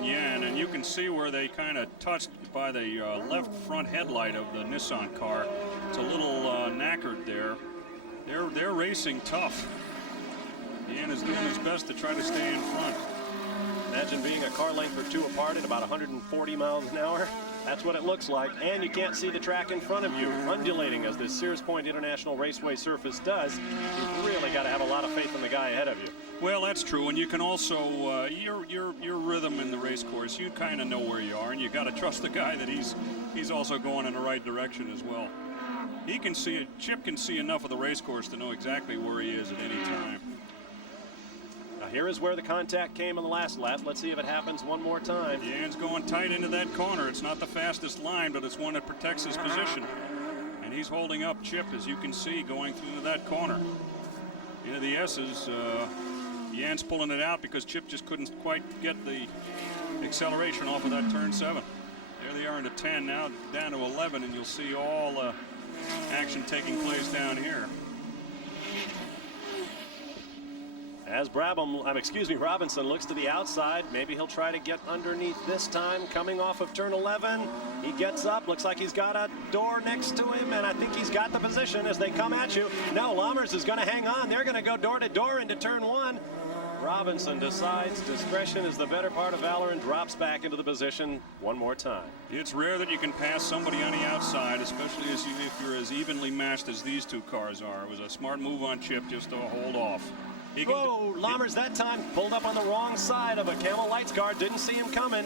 Yan, and you can see where they kind of touched by the left front headlight of the Nissan car. It's a little knackered there. They're racing tough. Yan is doing his best to try to stay in front. Imagine being a car length or two apart at about 140 miles an hour. That's what it looks like, and you can't see the track in front of you, undulating as this Sears Point International Raceway surface does. You've really got to have a lot of faith in the guy ahead of you. Well, that's true, and you can also your rhythm in the race course. You kind of know where you are, and you got to trust the guy that he's also going in the right direction as well. He can see it. Chip can see enough of the race course to know exactly where he is at any time. Now here is where the contact came on the last lap. Let's see if it happens one more time. Yan's going tight into that corner. It's not the fastest line, but it's one that protects his position. And he's holding up Chip, as you can see, going through that corner. Into the S's, Yan's pulling it out because Chip just couldn't quite get the acceleration off of that turn 7. There they are into 10, now down to 11, and you'll see all action taking place down here. As Robinson looks to the outside, maybe he'll try to get underneath this time, coming off of turn 11. He gets up, looks like he's got a door next to him, and I think he's got the position as they come at you. No, Lammers is going to hang on. They're going to go door to door into turn 1. Robinson decides discretion is the better part of valor and drops back into the position one more time. It's rare that you can pass somebody on the outside, especially if you're as evenly matched as these two cars are. It was a smart move on Chip just to hold off. Whoa, Lammers that time pulled up on the wrong side of a Camel Lights car, didn't see him coming.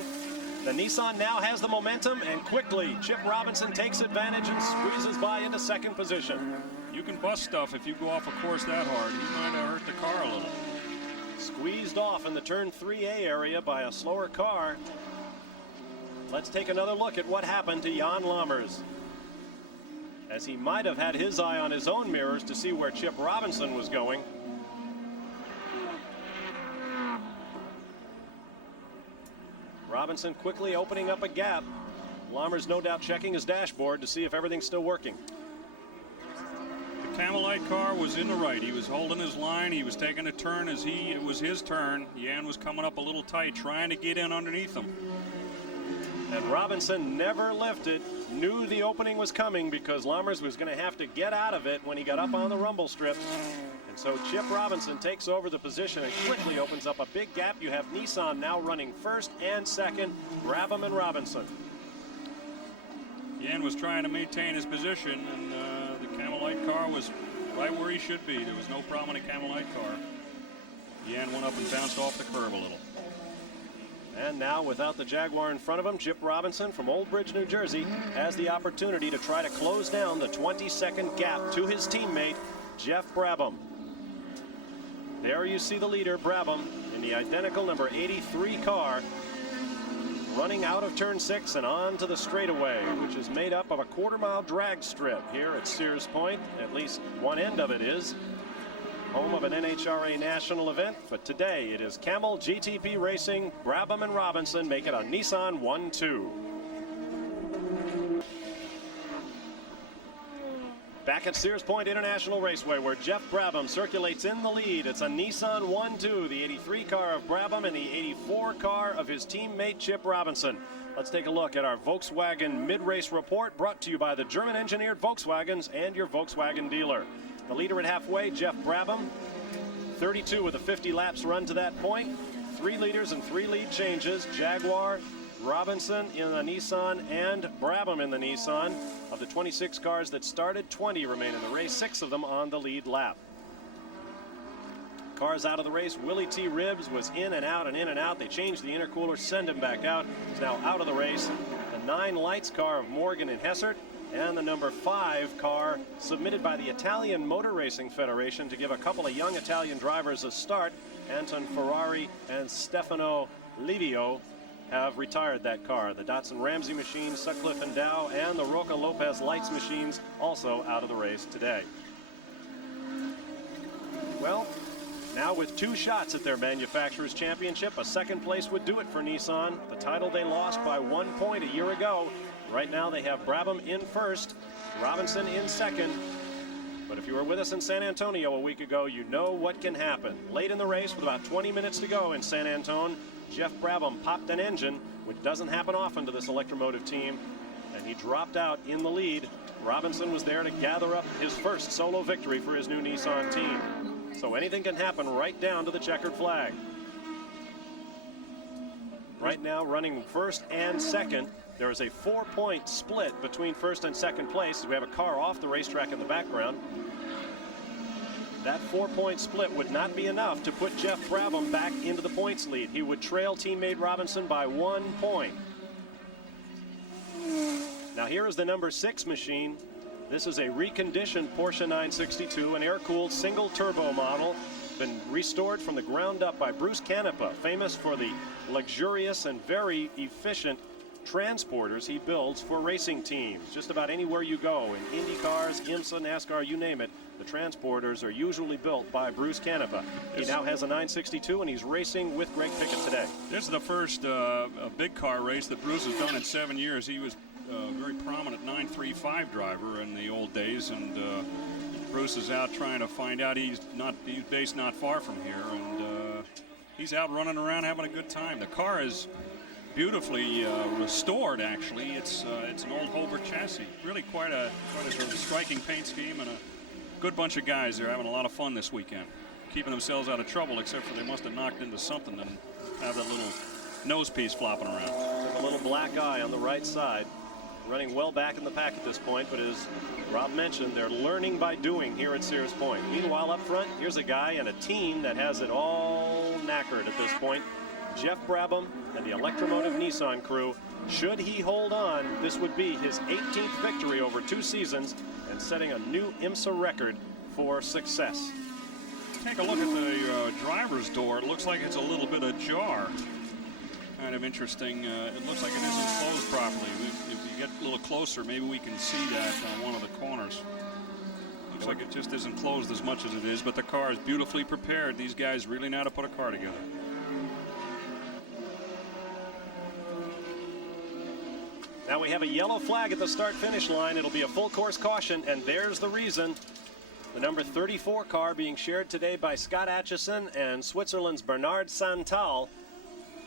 The Nissan now has the momentum, and quickly Chip Robinson takes advantage and squeezes by into second position. You can bust stuff if you go off a course that hard. He might have hurt the car a little. Squeezed off in the turn 3A area by a slower car. Let's take another look at what happened to Jan Lammers, as he might have had his eye on his own mirrors to see where Chip Robinson was going. Robinson quickly opening up a gap. Lammers no doubt checking his dashboard to see if everything's still working. The Camelite car was in the right. He was holding his line. He was taking a turn as it was his turn. Yan was coming up a little tight, trying to get in underneath him. And Robinson never lifted, knew the opening was coming because Lammers was going to have to get out of it when he got up on the rumble strip. And so Chip Robinson takes over the position and quickly opens up a big gap. You have Nissan now running first and second, Brabham and Robinson. Yan was trying to maintain his position, and the Camelite car was right where he should be. There was no problem in a Camelite car. Yan went up and bounced off the curb a little. And now, without the Jaguar in front of him, Chip Robinson from Old Bridge, New Jersey, has the opportunity to try to close down the 20-second gap to his teammate, Jeff Brabham. There you see the leader, Brabham, in the identical number 83 car, running out of turn 6 and on to the straightaway, which is made up of a quarter-mile drag strip here at Sears Point. At least one end of it is home of an NHRA national event, but today it is Camel GTP Racing. Brabham and Robinson make it a Nissan 1-2. Back at Sears Point International Raceway, where Jeff Brabham circulates in the lead. It's a Nissan 1-2, the 83 car of Brabham and the 84 car of his teammate Chip Robinson. Let's take a look at our Volkswagen mid-race report, brought to you by the German-engineered Volkswagens and your Volkswagen dealer. The leader at halfway, Jeff Brabham, 32 with the 50 laps run to that point. 3 leaders and 3 lead changes. Jaguar, Robinson in the Nissan, and Brabham in the Nissan. Of the 26 cars that started, 20 remain in the race, 6 of them on the lead lap. Cars out of the race. Willie T. Ribbs was in and out and in and out. They changed the intercooler, send him back out. He's now out of the race. The 9 lights car of Morgan and Hessert, and the number 5 car submitted by the Italian Motor Racing Federation to give a couple of young Italian drivers a start. Anton Ferrari and Stefano Livio have retired that car. The Datsun Ramsey machine, Sutcliffe and Dow, and the Roca Lopez Lights machines also out of the race today. Well, now with 2 shots at their Manufacturers' Championship, a second place would do it for Nissan. The title they lost by 1 point a year ago. Right now they have Brabham in first, Robinson in second, But if you were with us in San Antonio a week ago, you know what can happen. Late in the race, with about 20 minutes to go in San Antonio, Jeff Brabham popped an engine, which doesn't happen often to this electromotive team, and he dropped out in the lead. Robinson was there to gather up his first solo victory for his new Nissan team. So anything can happen right down to the checkered flag. Right now, running first and second, there is a 4-point split between first and second place. We have a car off the racetrack in the background. That 4-point split would not be enough to put Jeff Brabham back into the points lead. He would trail teammate Robinson by 1 point. Now here is the number 6 machine. This is a reconditioned Porsche 962, an air-cooled single turbo model, been restored from the ground up by Bruce CANEPA, famous for the luxurious and very efficient transporters he builds for racing teams. Just about anywhere you go, in Indy cars, IMSA, NASCAR, you name it, the transporters are usually built by Bruce CANEPA. He now has a 962 and he's racing with Greg Pickett today. This is the first big car race that Bruce has done in 7 years. He was a very prominent 935 driver in the old days, and Bruce is out trying to find out. He's based not far from here, and he's out running around having a good time. The car is beautifully restored, actually. It's an old Hobart chassis. Really quite a striking paint scheme, and a good bunch of guys. They're having a lot of fun this weekend, keeping themselves out of trouble, except for they must have knocked into something and have that little nose piece flopping around. Took a little black eye on the right side. Running well back in the pack at this point, but as Rob mentioned, they're learning by doing here at Sears Point. Meanwhile, up front, here's a guy and a team that has it all knackered at this point. Jeff Brabham and the Electromotive Nissan crew. Should he hold on, this would be his 18th victory over 2 seasons and setting a new IMSA record for success. Take a look at the driver's door. It looks like it's a little bit ajar. Kind of interesting. It looks like it isn't closed properly. If you get a little closer, maybe we can see that on one of the corners. Looks like it just isn't closed as much as it is, but the car is beautifully prepared. These guys really know how to put a car together. Now we have a yellow flag at the start-finish line. It'll be a full course caution, and there's the reason. The number 34 car being shared today by Scott Atchison and Switzerland's Bernard Santal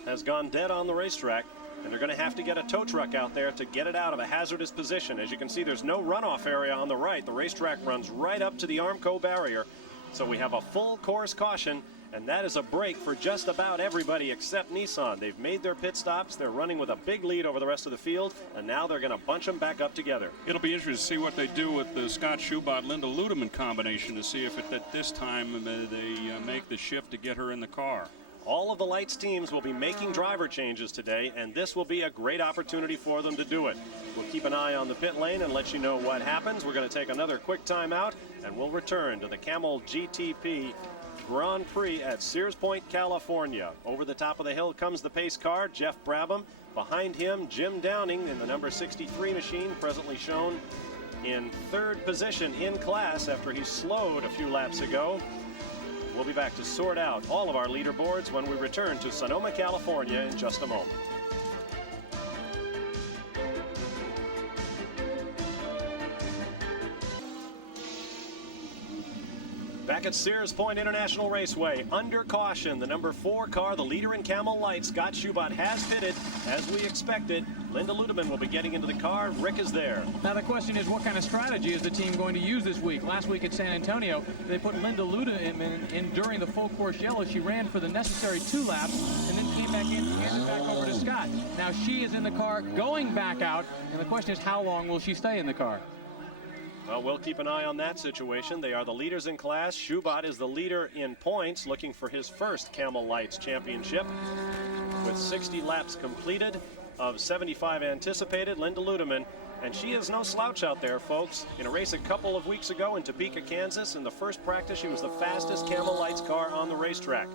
has gone dead on the racetrack, and they're going to have to get a tow truck out there to get it out of a hazardous position. As you can see, there's no runoff area on the right. The racetrack runs right up to the Armco barrier, so we have a full course caution, and that is a break for just about everybody except Nissan. They've made their pit stops. They're running with a big lead over the rest of the field, and now they're going to bunch them back up together. It'll be interesting to see what they do with the Scott Schubert-Linda Ludeman combination, to see if at this time they make the shift to get her in the car. All of the lights teams will be making driver changes today, and this will be a great opportunity for them to do it. We'll keep an eye on the pit lane and let you know what happens. We're going to take another quick timeout, and we'll return to the CAMEL GTP Grand Prix at Sears Point, California. Over the top of the hill comes the pace car, Jeff Brabham. Behind him, Jim Downing in the number 63 machine, presently shown in 3rd position in class after he slowed a few laps ago. We'll be back to sort out all of our leaderboards when we return to Sonoma, California in just a moment. Back at Sears Point International Raceway, under caution, the number 4 car, the leader in CAMEL lights, Scott Schubert, has pitted as we expected. Linda Ludeman will be getting into the car. Rick is there. Now the question is, what kind of strategy is the team going to use this week? Last week at San Antonio, they put Linda Ludeman in during the full course yellow. She ran for the necessary 2 laps and then came back in and handed it back over to Scott. Now she is in the car going back out, and the question is, how long will she stay in the car? Well, we'll keep an eye on that situation. They are the leaders in class. Schubert is the leader in points, looking for his first CAMEL Lights championship. With 60 laps completed of 75 anticipated, Linda Ludeman, and she is no slouch out there, folks. In a race a couple of weeks ago in Topeka, Kansas, in the first practice, she was the fastest CAMEL Lights car on the racetrack.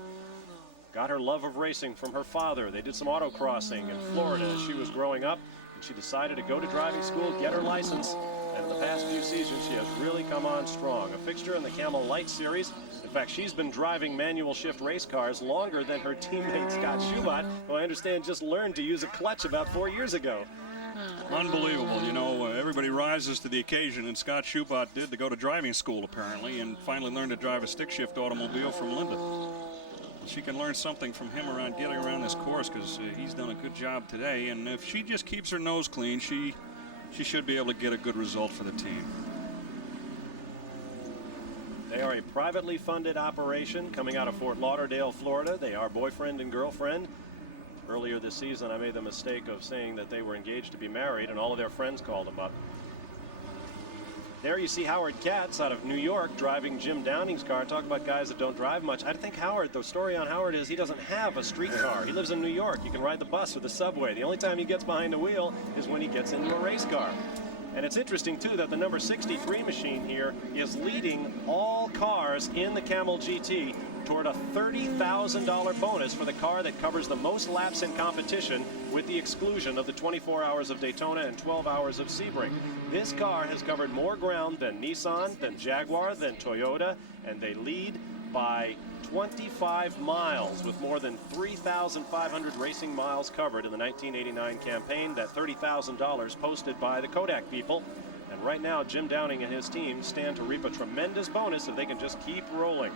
Got her love of racing from her father. They did some autocrossing in Florida as she was growing up, and she decided to go to driving school, get her license. And in the past few seasons, she has really come on strong. A fixture in the CAMEL Light Series. In fact, she's been driving manual shift race cars longer than her teammate Scott Schubert, who I understand just learned to use a clutch about 4 years ago. Unbelievable. You know, everybody rises to the occasion, and Scott Schubert did to go to driving school, apparently, and finally learned to drive a stick-shift automobile from Linda. She can learn something from him around getting around this course, because he's done a good job today, and if she just keeps her nose clean, she should be able to get a good result for the team. They are a privately funded operation coming out of Fort Lauderdale, Florida. They are boyfriend and girlfriend. Earlier this season, I made the mistake of saying that they were engaged to be married, and all of their friends called them up. There you see Howard Katz out of New York driving Jim Downing's car. Talk about guys that don't drive much. I think Howard, the story on Howard is he doesn't have a street car. He lives in New York. You can ride the bus or the subway. The only time he gets behind the wheel is when he gets into a race car. And it's interesting, too, that the number 63 machine here is leading all cars in the CAMEL GT toward a $30,000 bonus for the car that covers the most laps in competition, with the exclusion of the 24 hours of Daytona and 12 hours of Sebring. This car has covered more ground than Nissan, than Jaguar, than Toyota, and they lead by 25 miles with more than 3,500 racing miles covered in the 1989 campaign. That $30,000 posted by the Kodak people. And right now, Jim Downing and his team stand to reap a tremendous bonus if they can just keep rolling.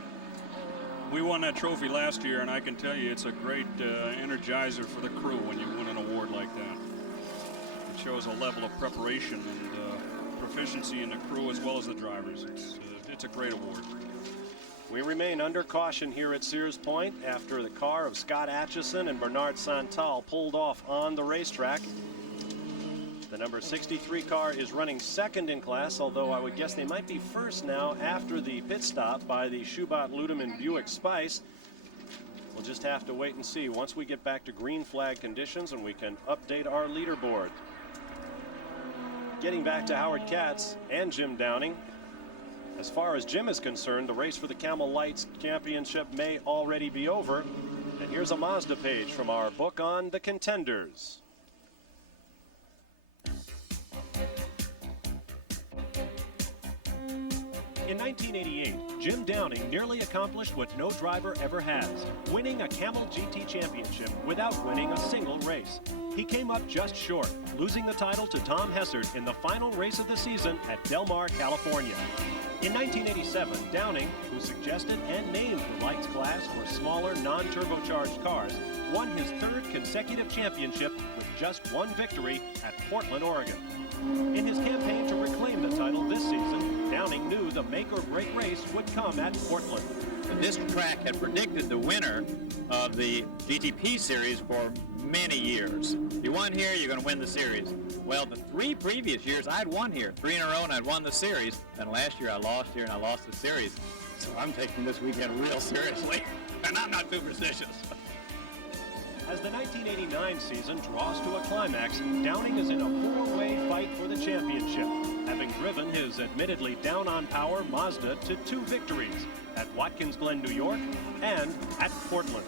We won that trophy last year, and I can tell you it's a great energizer for the crew when you win an award like that. It shows a level of preparation and proficiency in the crew as well as the drivers. It's a great award. We remain under caution here at Sears Point after the car of Scott Atchison and Bernard Santal pulled off on the racetrack. The number 63 car is running second in class, although I would guess they might be first now after the pit stop by the Schubert-Ludemann Buick Spice. We'll just have to wait and see once we get back to green flag conditions and we can update our leaderboard. Getting back to Howard Katz and Jim Downing. As far as Jim is concerned, the race for the Camel Lights Championship may already be over. And here's a Mazda page from our book on the contenders. In 1988, Jim Downing nearly accomplished what no driver ever has, winning a Camel GT championship without winning a single race. He came up just short, losing the title to Tom Hessert in the final race of the season at Del Mar, California. In 1987, Downing, who suggested and named the Lights class for smaller, non-turbocharged cars, won his third consecutive championship with just one victory at Portland, Oregon. In his campaign to reclaim the title this season, Downing knew the make-or-break race would come at Portland. This track had predicted the winner of the GTP series for many years. If you won here, you're going to win the series. Well, the 3 previous years, I'd won here. 3 in a row, and I'd won the series. Then last year, I lost here, and I lost the series. So I'm taking this weekend real seriously, and I'm not superstitious. As the 1989 season draws to a climax, Downing is in a 4-way fight for the championship, having driven his admittedly down-on-power Mazda to 2 victories at Watkins Glen, New York, and at Portland.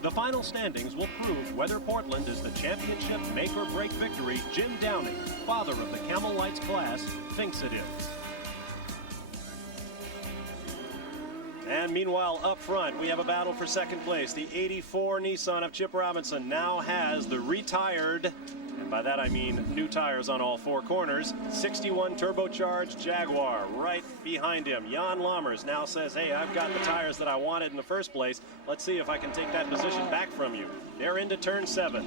The final standings will prove whether Portland is the championship make-or-break victory Jim Downing, father of the Camel Lights class, thinks it is. And meanwhile, up front, we have a battle for second place. The 84 Nissan of Chip Robinson now has the retired, and by that I mean new tires on all 4 corners, 61 turbocharged Jaguar right behind him. Jan Lammers now says, hey, I've got the tires that I wanted in the first place. Let's see if I can take that position back from you. They're into turn 7.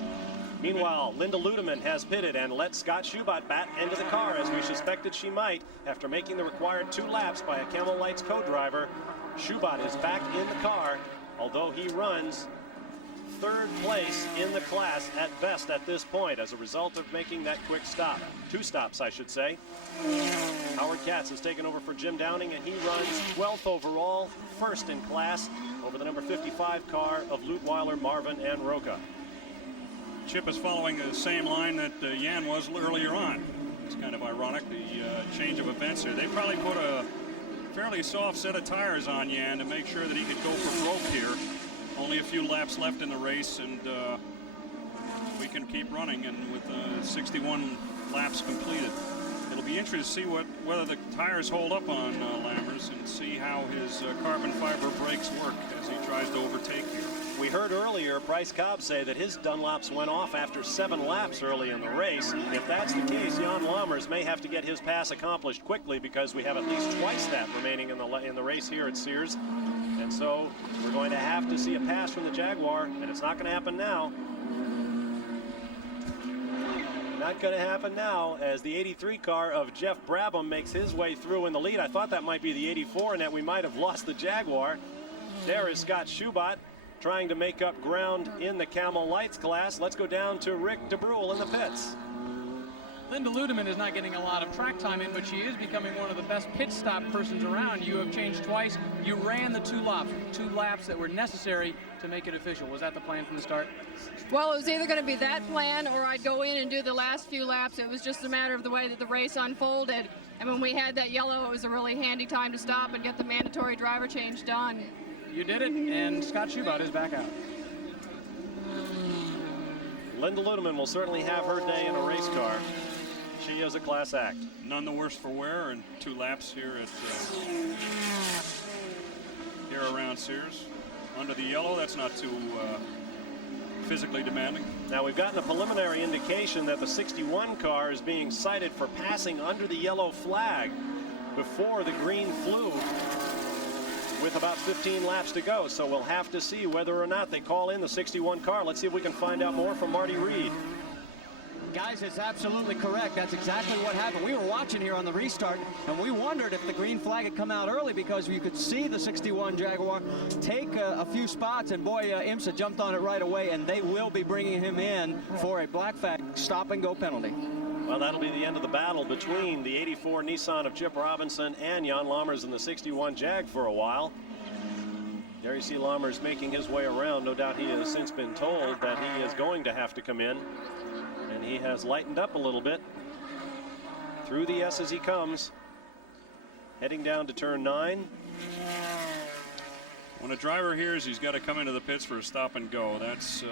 Meanwhile, Linda Ludemann has pitted and let Scott Schubert bat into the car, as we suspected she might, after making the required 2 laps by a Camel Lights co-driver. Schubert is back in the car, although he runs 3rd place in the class at best at this point as a result of making that quick stop. 2 stops, I should say. Howard Katz has taken over for Jim Downing, and he runs 12th overall, 1st in class, over the number 55 car of Lutweiler, Marvin, and Roca. Chip is following the same line that Jan was earlier on. It's kind of ironic, the change of events here. They probably put a fairly soft set of tires on Jan to make sure that he could go for broke here. Only a few laps left in the race, and we can keep running, and with 61 laps completed. It'll be interesting to see whether the tires hold up on Lammers and see how his carbon fiber brakes work as he tries to overtake here. We heard earlier Bryce Cobb say that his Dunlops went off after 7 laps early in the race. If that's the case, Jan Lammers may have to get his pass accomplished quickly, because we have at least twice that remaining in the race here at Sears. And so we're going to have to see a pass from the Jaguar, and it's not going to happen now. Not going to happen now, as the 83 car of Jeff Brabham makes his way through in the lead. I thought that might be the 84 and that we might have lost the Jaguar. There is Scott Schubot trying to make up ground in the Camel Lights class. Let's go down to Rick DEBRUHL in the pits. Linda Ludeman is not getting a lot of track time in, but she is becoming one of the best pit stop persons around. You have changed twice. You ran the two laps that were necessary to make it official. Was that the plan from the start? Well, it was either going to be that plan or I'd go in and do the last few laps. It was just a matter of the way that the race unfolded. And when we had that yellow, it was a really handy time to stop and get the mandatory driver change done. You did it, and Scott Schubot is back out. Linda Ludeman will certainly have her day in a race car. She is a class act. None the worse for wear, and 2 laps here at here around Sears. Under the yellow, that's not too physically demanding. Now, we've gotten a preliminary indication that the 61 car is being cited for passing under the yellow flag before the green flew, with about 15 laps to go. So we'll have to see whether or not they call in the 61 car. Let's see if we can find out more from Marty Reed. Guys, it's absolutely correct. That's exactly what happened. We were watching here on the restart, and we wondered if the green flag had come out early, because you could see the 61 Jaguar take a few spots, and boy, IMSA jumped on it right away, and they will be bringing him in for a black flag stop-and-go penalty. Well, that'll be the end of the battle between the 84 Nissan of Chip Robinson and Jan Lammers in the 61 Jag for a while. There you see Lammers making his way around. No doubt he has since been told that he is going to have to come in. And he has lightened up a little bit. Through the S as he comes. Heading down to turn 9. When a driver hears he's got to come into the pits for a stop and go, that's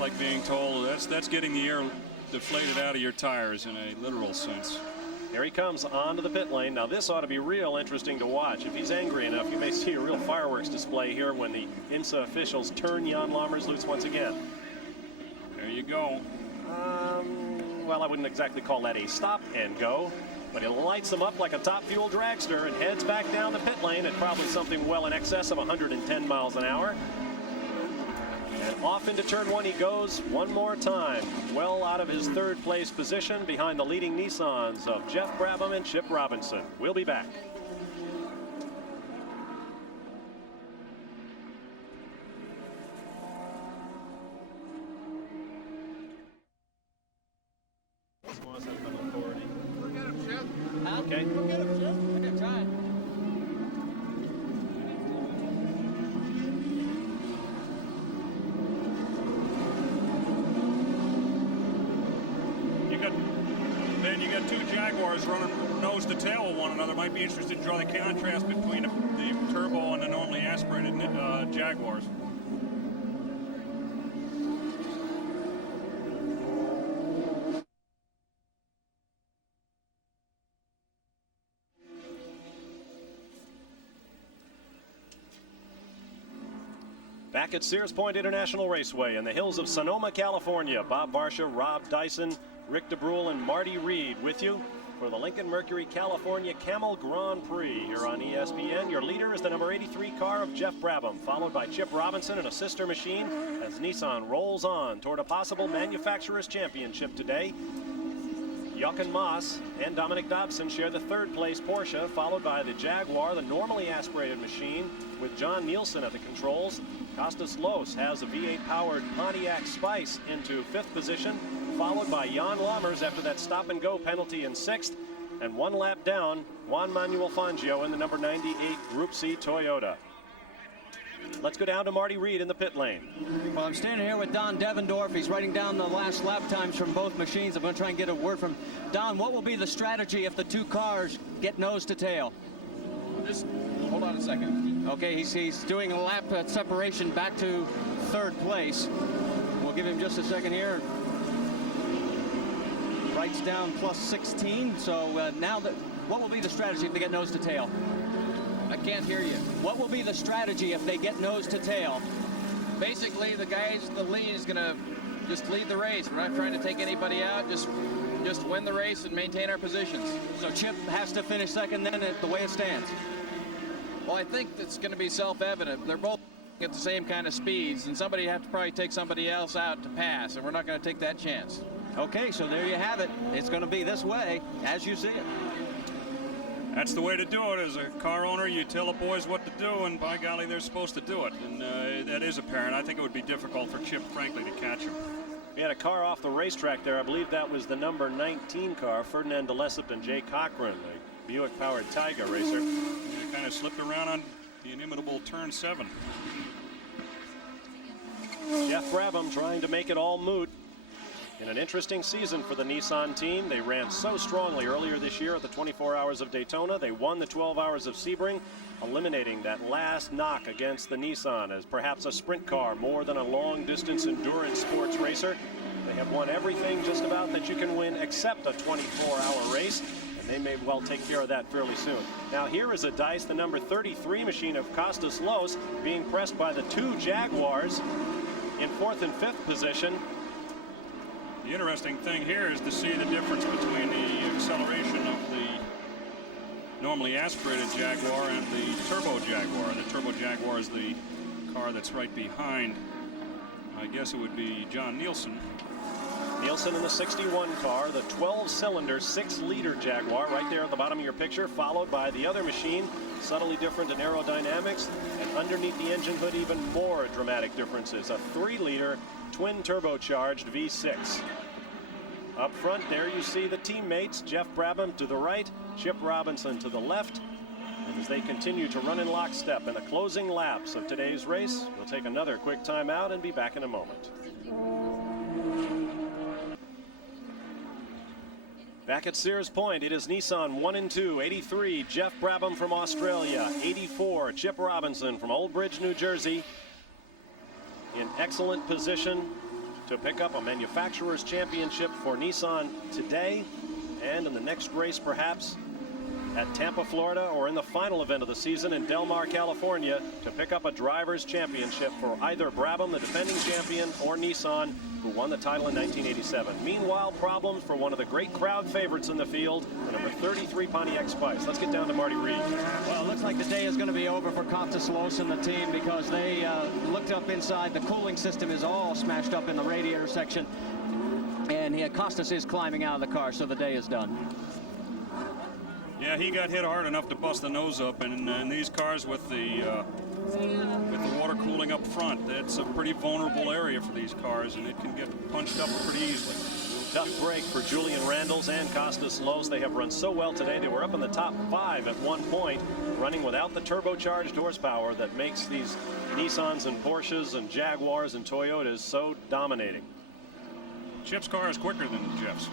like being told, that's getting the air deflated out of your tires in a literal sense. Here he comes onto the pit lane. Now this ought to be real interesting to watch. If he's angry enough, you may see a real fireworks display here when the IMSA officials turn Jan Lammers loose once again. There you go. Well, I wouldn't exactly call that a stop and go, but he lights him up like a top fuel dragster and heads back down the pit lane at probably something well in excess of 110 miles an hour. And off into turn 1 he goes one more time, well out of his 3rd place position behind the leading Nissans of Jeff Brabham and Chip Robinson. We'll be back. Okay. Go get him, Jeff. Okay, try it. You got 2 Jaguars running nose to tail with one another. Might be interested to draw the contrast between the turbo and the normally aspirated Jaguars. Back at Sears Point International Raceway in the hills of Sonoma, California, Bob Varsha, Rob Dyson, Rick DEBRUHL, and Marty Reed with you for the Lincoln Mercury California Camel Grand Prix here on ESPN. Your leader is the number 83 car of Jeff Brabham, followed by Chip Robinson and a sister machine as Nissan rolls on toward a possible manufacturer's championship today. Jochen Maas and Dominic Dobson share the 3rd place Porsche, followed by the Jaguar, the normally aspirated machine, with John Nielsen at the controls. Costas Los has a V8-powered Pontiac Spice into 5th position, followed by Jan Lammers after that stop-and-go penalty in 6th. And 1 lap down, Juan Manuel Fangio in the number 98 Group C Toyota. Let's go down to Marty Reed in the pit lane. Well, I'm standing here with Don Devendorf. He's writing down the last lap times from both machines. I'm going to try and get a word from Don. What will be the strategy if the 2 cars get nose to tail? Just hold on a second. Okay, he's doing a lap separation back to 3rd place. We'll give him just a second here. Writes down plus 16. So now what will be the strategy if they get nose to tail? I can't hear you. What will be the strategy if they get nose to tail? Basically, the lead is going to just lead the race. We're not trying to take anybody out, just win the race and maintain our positions. So Chip has to finish second then, the way it stands? Well, I think it's going to be self-evident. They're both at the same kind of speeds, and somebody have to probably take somebody else out to pass, and we're not going to take that chance. Okay, so there you have it. It's going to be this way, as you see it. That's the way to do it. As a car owner, you tell the boys what to do, and by golly, they're supposed to do it. And that is apparent. I think it would be difficult for Chip, frankly, to catch him. We had a car off the racetrack there. I believe that was the number 19 car, Ferdinand DeLessep and Jay Cochran, the Buick-powered Taiga racer. He kind of slipped around on the inimitable turn 7. Jeff Brabham trying to make it all moot. In an interesting season for the Nissan team. They ran so strongly earlier this year at the 24 Hours of Daytona. They won the 12 Hours of Sebring, eliminating that last knock against the Nissan as perhaps a sprint car more than a long-distance endurance sports racer. They have won everything just about that you can win except a 24-hour race, and they may well take care of that fairly soon. Now here is a dice, the number 33 machine of Costas Los, being pressed by the 2 Jaguars in 4th and 5th position. The interesting thing here is to see the difference between the acceleration of the normally aspirated Jaguar and the Turbo Jaguar. The Turbo Jaguar is the car that's right behind, I guess it would be John Nielsen. Nielsen in the 61 car, the 12-cylinder, 6-liter Jaguar, right there at the bottom of your picture, followed by the other machine, subtly different in aerodynamics, and underneath the engine hood, even more dramatic differences. A 3-liter, twin turbocharged V6. Up front, there you see the teammates, Jeff Brabham to the right, Chip Robinson to the left. And as they continue to run in lockstep in the closing laps of today's race, we'll take another quick timeout and be back in a moment. Back at Sears Point, it is Nissan 1 and 2, 83, Jeff Brabham from Australia, 84, Chip Robinson from Old Bridge, New Jersey, in excellent position to pick up a manufacturer's championship for Nissan today and in the next race perhaps at Tampa, Florida, or in the final event of the season in Del Mar, California, to pick up a driver's championship for either Brabham, the defending champion, or Nissan, who won the title in 1987. Meanwhile, problems for one of the great crowd favorites in the field, the number 33 Pontiac Spice. Let's get down to Marty Reed. Well, it looks like the day is going to be over for Costas Los and the team because they looked up inside. The cooling system is all smashed up in the radiator section, and Costas is climbing out of the car, so the day is done. Yeah, he got hit hard enough to bust the nose up, and in these cars with the water cooling up front, that's a pretty vulnerable area for these cars, and it can get punched up pretty easily. Tough break for Julian Randles and Costas Los. They have run so well today. They were up in the top 5 at one point, running without the turbocharged horsepower that makes these Nissans and Porsches and Jaguars and Toyotas so dominating. Chip's car is quicker than Jeff's.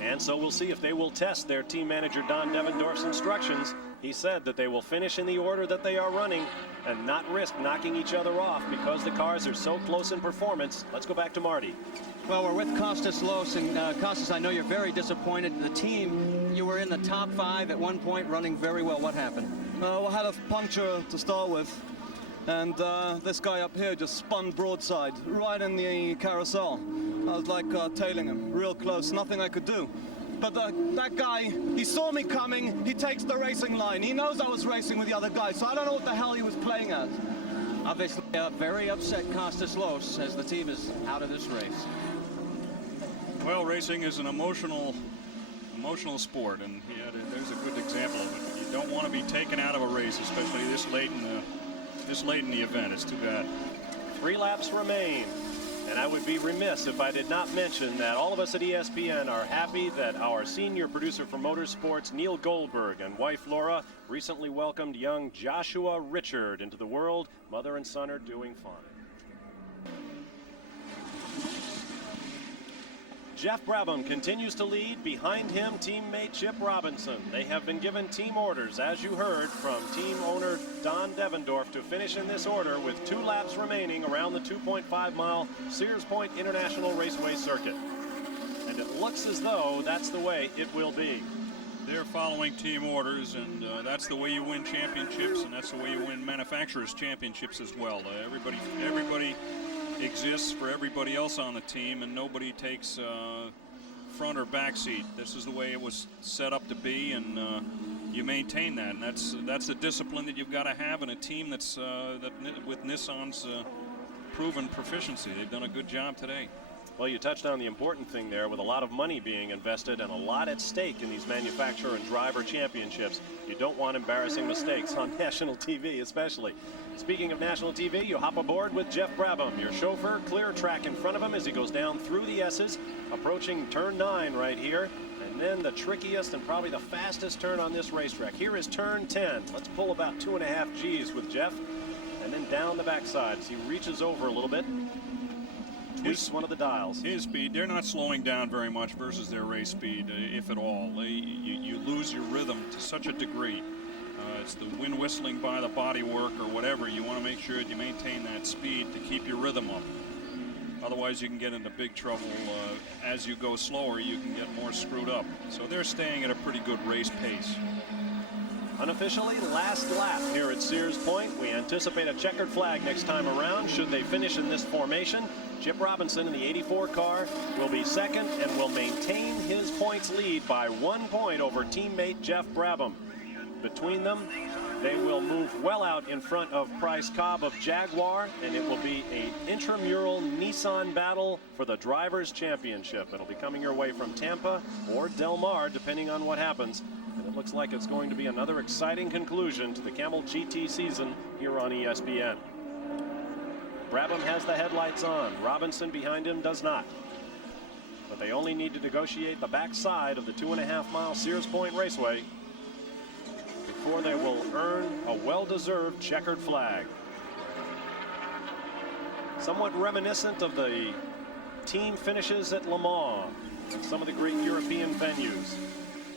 And so we'll see if they will test their team manager Don Devendorf's instructions. He said that they will finish in the order that they are running and not risk knocking each other off because the cars are so close in performance. Let's go back to Marty. Well, we're with Costas Los, and Costas, I know you're very disappointed. The team, you were in the top 5 at one point, running very well. What happened? We had a puncture to start with, and this guy up here just spun broadside right in the carousel. I was like tailing him, real close, nothing I could do. But that guy, he saw me coming, he takes the racing line. He knows I was racing with the other guy, so I don't know what the hell he was playing at. Obviously, very upset Costas Los as the team is out of this race. Well, racing is an emotional sport, and there's a good example of it. You don't want to be taken out of a race, especially this late in the event. It's too bad. 3 laps remain. And I would be remiss if I did not mention that all of us at ESPN are happy that our senior producer for motorsports, Neil Goldberg, and wife Laura recently welcomed young Joshua Richard into the world. Mother and son are doing fine. Jeff Brabham continues to lead. Behind him, teammate Chip Robinson. They have been given team orders, as you heard, from team owner Don Devendorf to finish in this order with 2 laps remaining around the 2.5-mile Sears Point International Raceway circuit. And it looks as though that's the way it will be. They're following team orders, and that's the way you win championships, and that's the way you win manufacturers' championships as well. Everybody exists for everybody else on the team, and nobody takes front or back seat. This is the way it was set up to be, and you maintain that, and that's the discipline that you've got to have in a team that's with Nissan's proven proficiency. They've done a good job today. Well, you touched on the important thing there. With a lot of money being invested and a lot at stake in these manufacturer and driver championships, you don't want embarrassing mistakes on national TV especially. Speaking of national TV, you hop aboard with Jeff Brabham, your chauffeur. Clear track in front of him as he goes down through the S's, approaching turn 9 right here, and then the trickiest and probably the fastest turn on this racetrack. Here is turn 10. Let's pull about 2.5 G's with Jeff, and then down the backside as he reaches over a little bit. Tweaks one of the dials. His speed, they're not slowing down very much versus their race speed, if at all. You lose your rhythm to such a degree. It's the wind whistling by the bodywork or whatever. You want to make sure that you maintain that speed to keep your rhythm up. Otherwise, you can get into big trouble. As you go slower, you can get more screwed up. So they're staying at a pretty good race pace. Unofficially, last lap here at Sears Point. We anticipate a checkered flag next time around should they finish in this formation. Chip Robinson in the 84 car will be second and will maintain his points lead by 1 point over teammate Jeff Brabham. Between them, they will move well out in front of Bryce Cobb of Jaguar, and it will be an intramural Nissan battle for the Drivers' Championship. It'll be coming your way from Tampa or Del Mar, depending on what happens. And it looks like it's going to be another exciting conclusion to the Camel GT season here on ESPN. Brabham has the headlights on. Robinson behind him does not. But they only need to negotiate the backside of the 2.5-mile Sears Point Raceway before they will earn a well-deserved checkered flag. Somewhat reminiscent of the team finishes at Le Mans and some of the great European venues.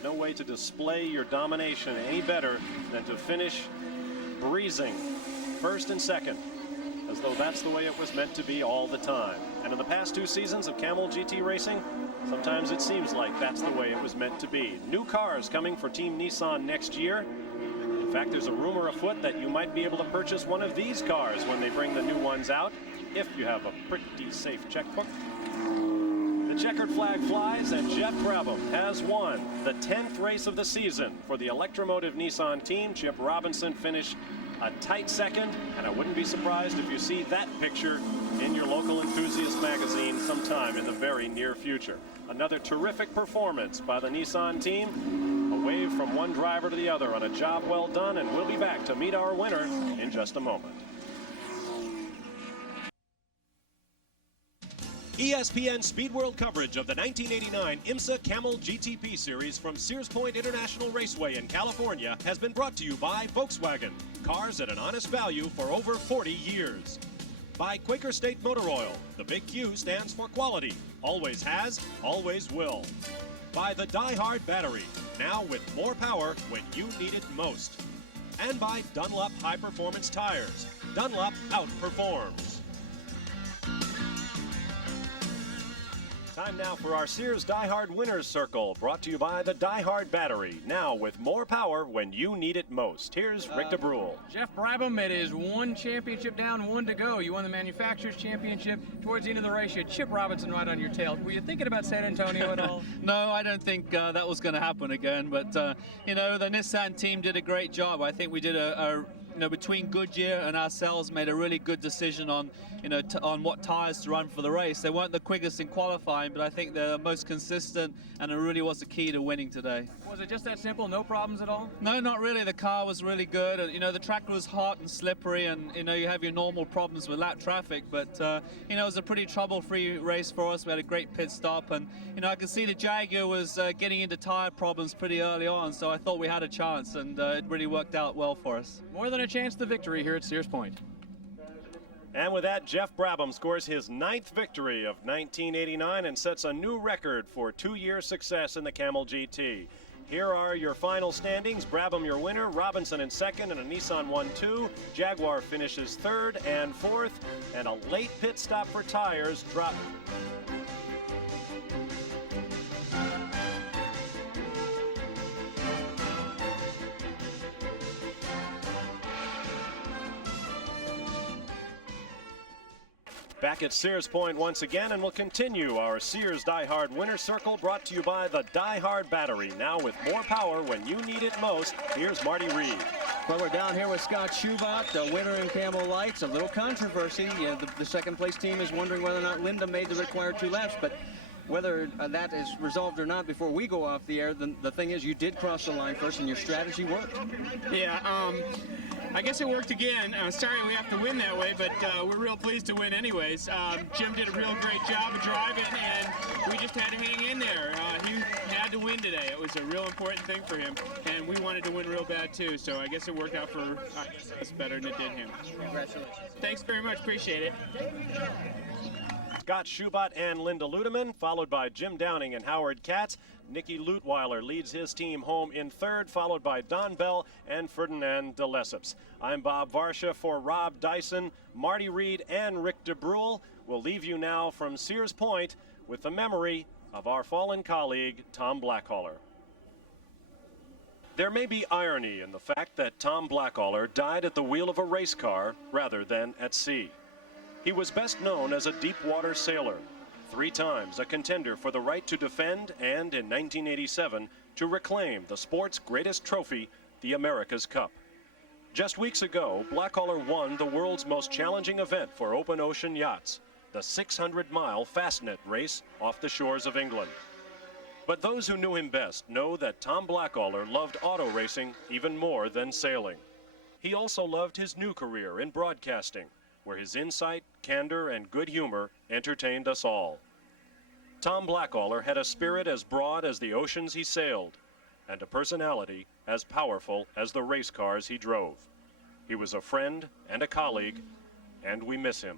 No way to display your domination any better than to finish breezing first and second, as though that's the way it was meant to be all the time. And in the past 2 seasons of Camel GT racing, sometimes it seems like that's the way it was meant to be. New cars coming for Team Nissan next year. In fact, there's a rumor afoot that you might be able to purchase one of these cars when they bring the new ones out, if you have a pretty safe checkbook. The checkered flag flies, and Jeff Brabham has won the 10th race of the season for the Electromotive Nissan team. Chip Robinson finished a tight second, and I wouldn't be surprised if you see that picture in your local enthusiast magazine sometime in the very near future. Another terrific performance by the Nissan team. A wave from one driver to the other on a job well done, and we'll be back to meet our winner in just a moment. ESPN Speed World coverage of the 1989 IMSA Camel GTP Series from Sears Point International Raceway in California has been brought to you by Volkswagen, cars at an honest value for over 40 years. By Quaker State Motor Oil, the big Q stands for quality, always has, always will. By the Die Hard Battery, now with more power when you need it most. And by Dunlop High Performance Tires, Dunlop outperforms. Time now for our Sears Die Hard Winners Circle, brought to you by the Die Hard Battery, now with more power when you need it most. Here's Rick DeBruhl. Jeff Brabham, it is 1 championship down, 1 to go. You won the Manufacturers' Championship. Towards the end of the race, you had Chip Robinson right on your tail. Were you thinking about San Antonio at all? No, I don't think that was going to happen again. But, you know, the Nissan team did a great job. I think we did between Goodyear and ourselves, made a really good decision on, on what tires to run for the race. They weren't the quickest in qualifying, but I think they're the most consistent, and it really was the key to winning today. Was it just that simple? No problems at all? No, not really. The car was really good. The track was hot and slippery, and you have your normal problems with lap traffic. But it was a pretty trouble-free race for us. We had a great pit stop, and I could see the Jaguar was getting into tire problems pretty early on. So I thought we had a chance, and it really worked out well for us. More than a chance to victory here at Sears Point. And with that, Jeff Brabham scores his 9th victory of 1989 and sets a new record for 2-year success in the Camel GT. Here are your final standings. Brabham your winner, Robinson in 2nd, and a Nissan 1-2. Jaguar finishes 3rd and 4th, and a late pit stop for tires dropped. Back at Sears Point once again, and we'll continue our Sears Die Hard Winner Circle, brought to you by the Die Hard Battery. Now with more power when you need it most, here's Marty Reed. Well, we're down here with Scott Schubert, the winner in Camel Lights. A little controversy. The second place team is wondering whether or not Linda made the required 2 laps, but whether that is resolved or not before we go off the air, the thing is you did cross the line first and your strategy worked. Yeah, I guess it worked again. Sorry we have to win that way, but we're real pleased to win anyways. Jim did a real great job of driving, and we just had to hang in there. He had to win today. It was a real important thing for him, and we wanted to win real bad too, so I guess it worked out for us better than it did him. Congratulations. Thanks very much. Appreciate it. Scott Schubert and Linda Ludeman, followed by Jim Downing and Howard Katz. Nicky Lutweiler leads his team home in third, followed by Don Bell and Ferdinand de Lesseps. I'm Bob Varsha for Rob Dyson, Marty Reed, and Rick DEBRUHL. We'll leave you now from Sears Point with the memory of our fallen colleague, Tom Blackaller. There may be irony in the fact that Tom Blackaller died at the wheel of a race car rather than at sea. He was best known as a deep-water sailor, 3 times a contender for the right to defend and, in 1987, to reclaim the sport's greatest trophy, the America's Cup. Just weeks ago, Blackaller won the world's most challenging event for open ocean yachts, the 600-mile Fastnet race off the shores of England. But those who knew him best know that Tom Blackaller loved auto racing even more than sailing. He also loved his new career in broadcasting, where his insight, candor, and good humor entertained us all. Tom Blackaller had a spirit as broad as the oceans he sailed, and a personality as powerful as the race cars he drove. He was a friend and a colleague, and we miss him.